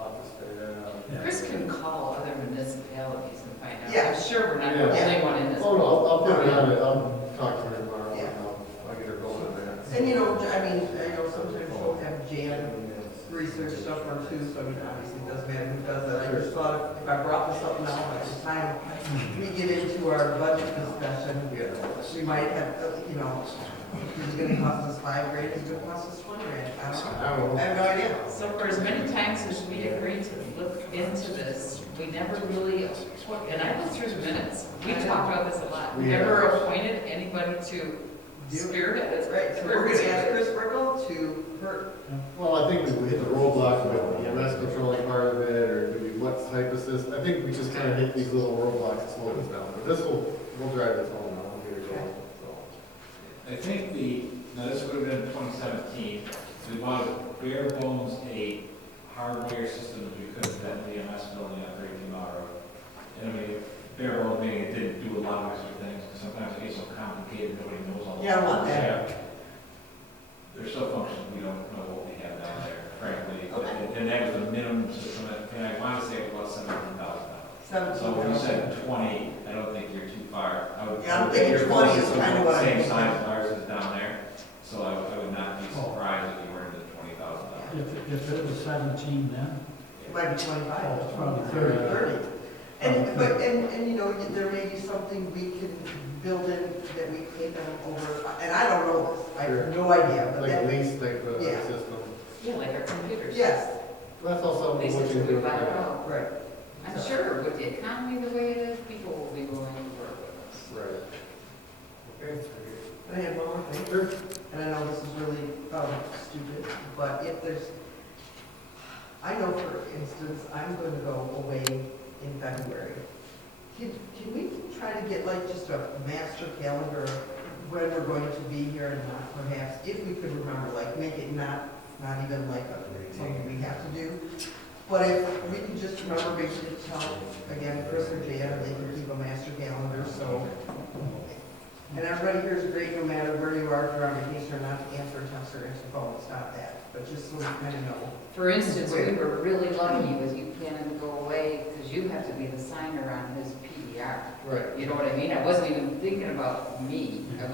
office there. Yeah. Chris can call other municipalities and find out. Yeah. I'm sure we're not the Yeah. only one in this. Oh, no, I'll put it on it, I'll talk to her tomorrow, Yeah. and I'll get her going on that. and you know, I mean, I know sometimes she'll have Jan research stuff on too, so I mean, obviously it doesn't matter who does that. I just thought if I brought this up now, by the time we get into our budget discussion, we might have, you know, if it's gonna cost us $5,000, it's gonna cost us $20,000. I don't know. I don't know. I have no idea. So for as many times as we agreed to look into this, we never really, and I went through the minutes, we talked about this a lot. We Yeah. never appointed anybody to Spirit it. Right, so we're gonna ask Chris Brickle to her, Well, I think we hit the roadblock with the EMS controlling part of it, or do we, what type of system? I think we just kind of hit these little roadblocks to slow us down. But this we'll drive this home now, we'll get it going, so. I think now this would have been 2017, we bought a bare bones, a hardware system that we could have done in the EMS building on 13 Mile Road. And I mean, bare bones meaning it didn't do a lot of extra things, because sometimes it gets so complicated, nobody knows all the. Yeah, I want that. Yeah. There's still functions, we don't know what we have down there, frankly. And that was a minimum system, and I want to say it was $17,000. So when you said 20, I don't think you're too far. Yeah, I'm thinking 20 is kind of what I'm Same thinking. size as ours is down there, so I would not be surprised if you were in the $20,000. If it was 17 then, it might be 25. oh, it's probably 30. And you know, there may be something we can build in that we take them over, and I don't know this, I have no idea, but Like that, a lease type of Yeah. system. Yeah, like our computers. yes, That's also They what said you we do. buy it out. right. I'm sure with the economy the way it is, people will be willing to work with us. Right. Okay. And I have one more thing. Sure. And I know this is really stupid, but if there's, I know for instance, I'm going to go away in February. Can we try to get like just a master calendar of when we're going to be here and not perhaps, if we could remember, like make it not even like something we have to do. But if we can just remember, maybe to tell, again, Chris or Jan, they can keep a master calendar, so. And everybody here is great, no matter where you are, if you're on vacation or not, to answer text or answer phone, it's not that, but just so we kind of know. For instance, we were really lucky with you planning to go away, because you have to be the signer on his PDR. Right. You know what I mean? I wasn't even thinking about me. I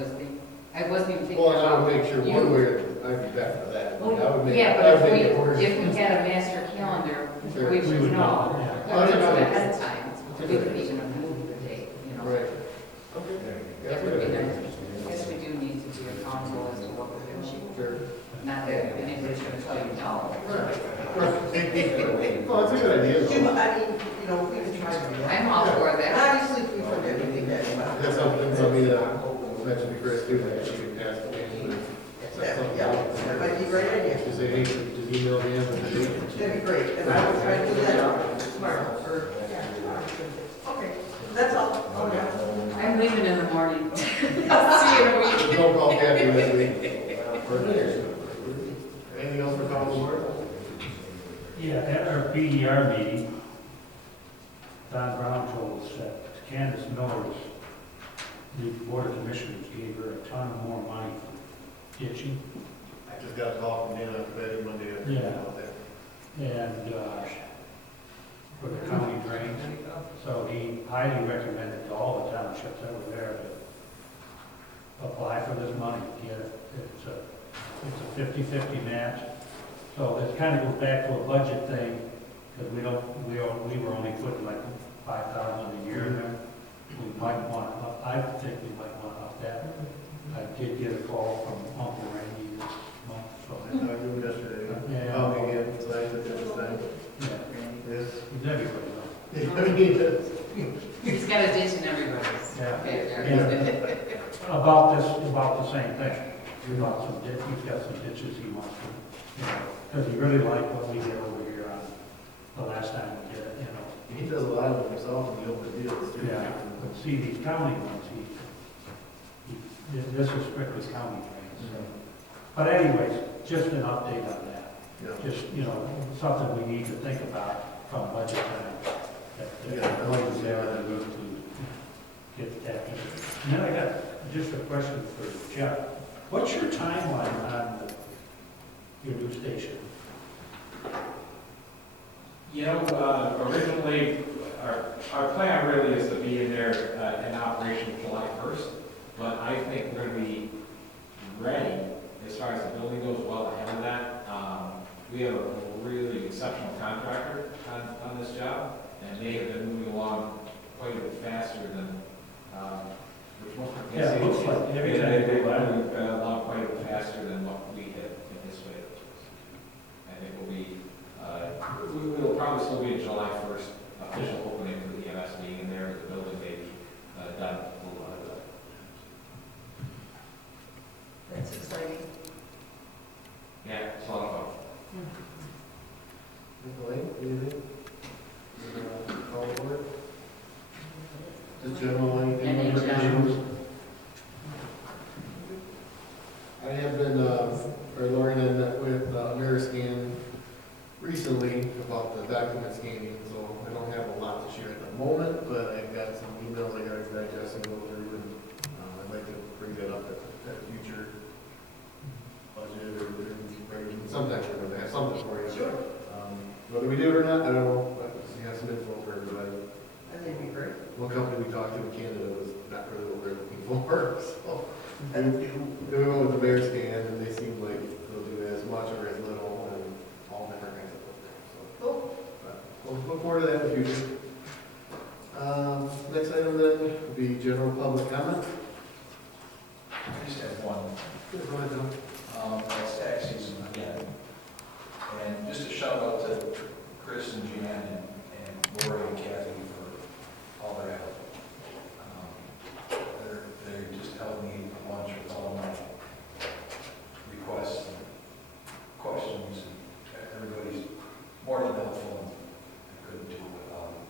wasn't even thinking Well, and I about would make sure you. one way, I'd be back for that. I would make- Yeah, I but would make it if worse. we had a master calendar, Sure. we We would would know. know, yeah. We would know ahead of time. We could even move the date, you know. Right. Okay. Yeah, That would be nice. I guess we do need to be accountable as to what we're doing. Sure. Not that anybody's gonna tell you no. Right. Well, that's a good idea. I though. mean, you know, if we can try to do that. I'm all for And that. obviously, if we forget, we think that's about. That's something for me to mention to Chris too, that she can pass the name. Yeah, that might be a great idea. Just say, hey, just email me and the date. That'd be great, and I will try to do that tomorrow, or, yeah, tomorrow. Okay, that's all. Oh, yeah. I'm leaving in the morning. See you in a week. Don't call Kathy this week. Anything else for council board? Yeah, at our PDR meeting, Don Brown told us that Candace Miller's, the Board of Commissioners gave her a ton more money for ditching. I just got a call from Dana Betty Monday afternoon Yeah. about that. And for the county drains. So he highly recommended to all the townships that were there to apply for this money, get it. It's a 50-50 match. So it kind of goes back to a budget thing, because we were only putting like 5,000 a year in there. We might want to up, I think we might want to up that. I did get a call from Uncle Randy this month, so. I talked to him yesterday. Yeah. Called me again tonight at this time. Yeah, Yes. he's everybody though. He's got a ditch in everybody's. Yeah. Okay. About the same thing. He's got some ditches he wants to, because he really liked what we did over here on the last time we did it, He does a lot of it himself in the open deals too. Yeah, but see, these county ones, this is strictly county drains. So. But anyways, just an update on that. Yeah. Just, something we need to think about from budget time. That money was there that we need to get that. And then I got just a question for Jeff. What's your timeline on your new station? Originally, our plan really is to be in there in operation July 1st, but I think we're going to be ready as far as the building goes well ahead of that. We have a really exceptional contractor on this job, and they have been moving along quite a bit faster than Richmond. Yeah, it looks like every time They've you go by. moved along quite a bit faster than what we had anticipated. I think we'll probably still be a July 1st official opening for the EMS being in there, the building may be done a little out of that. General, anything? Any general? I have been, or Lauren and met with Ameriscan recently about the document scanning, so I don't have a lot to share at the moment, but I've got some emails I got to digest and go through, and I'd like to bring that up at future budget or sometime we're going to have something for you. Sure. Whether we do it or not, I don't know, but we have some info for everybody. I think it'd be great. One company we talked to in Canada was not really what we're looking for, so. And we went with the bear scan, and they seem like they'll do as much or as little, and all different kinds of things there, so. Cool. But we'll look forward to that in the future. Next item then would be general public comment. I just have one. Go ahead, Tom. It's tax season again. And just a shout out to Chris and Jan and Lori and Kathy for all their help. They just helped me lunch with all my requests and questions. And everybody's more than helpful, and I couldn't do it without them.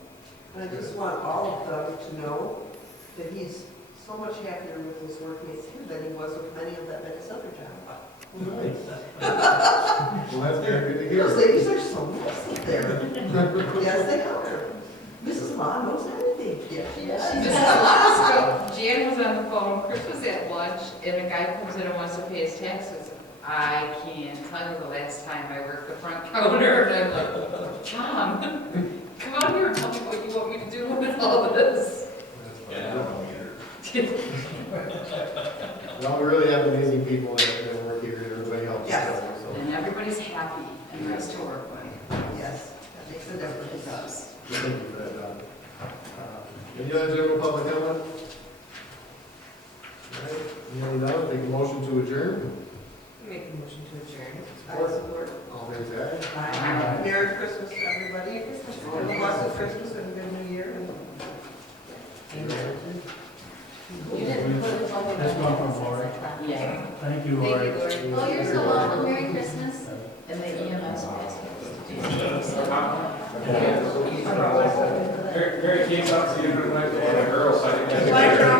And I just want all of them to know that he's so much happier with his work here than he was with many of them at his other job. Well, that's very good to hear. Those ladies are so nice up there. Yes, they are. Mrs. Ma knows everything. Yeah. Jan was on the phone, Chris was at lunch, and a guy comes in and wants to pay his taxes. I can't tell you the last time I worked the front counter, and I'm like, Tom, come on here and tell me what you want me to do with all this. Yeah, I don't know either. Well, we really have amazing people that work here, and everybody helps each Yes. other, so. And everybody's happy and nice to work with. Yes, that makes a difference. It does. Thank you for that, Don. Any other general public comment? All right, any other, make a motion to adjourn. Make a motion to adjourn. Support. Support. All in favor, say aye. Bye. Merry Christmas, everybody. Have a blessed Christmas and a good New Year. You didn't put it on the. That's one from Lori. Yeah. Thank you, Lori. Oh, you're so welcome. Merry Christmas. And the EMS passed. Mary came up to you tonight, and a girl, so I didn't have to- Bye, girl.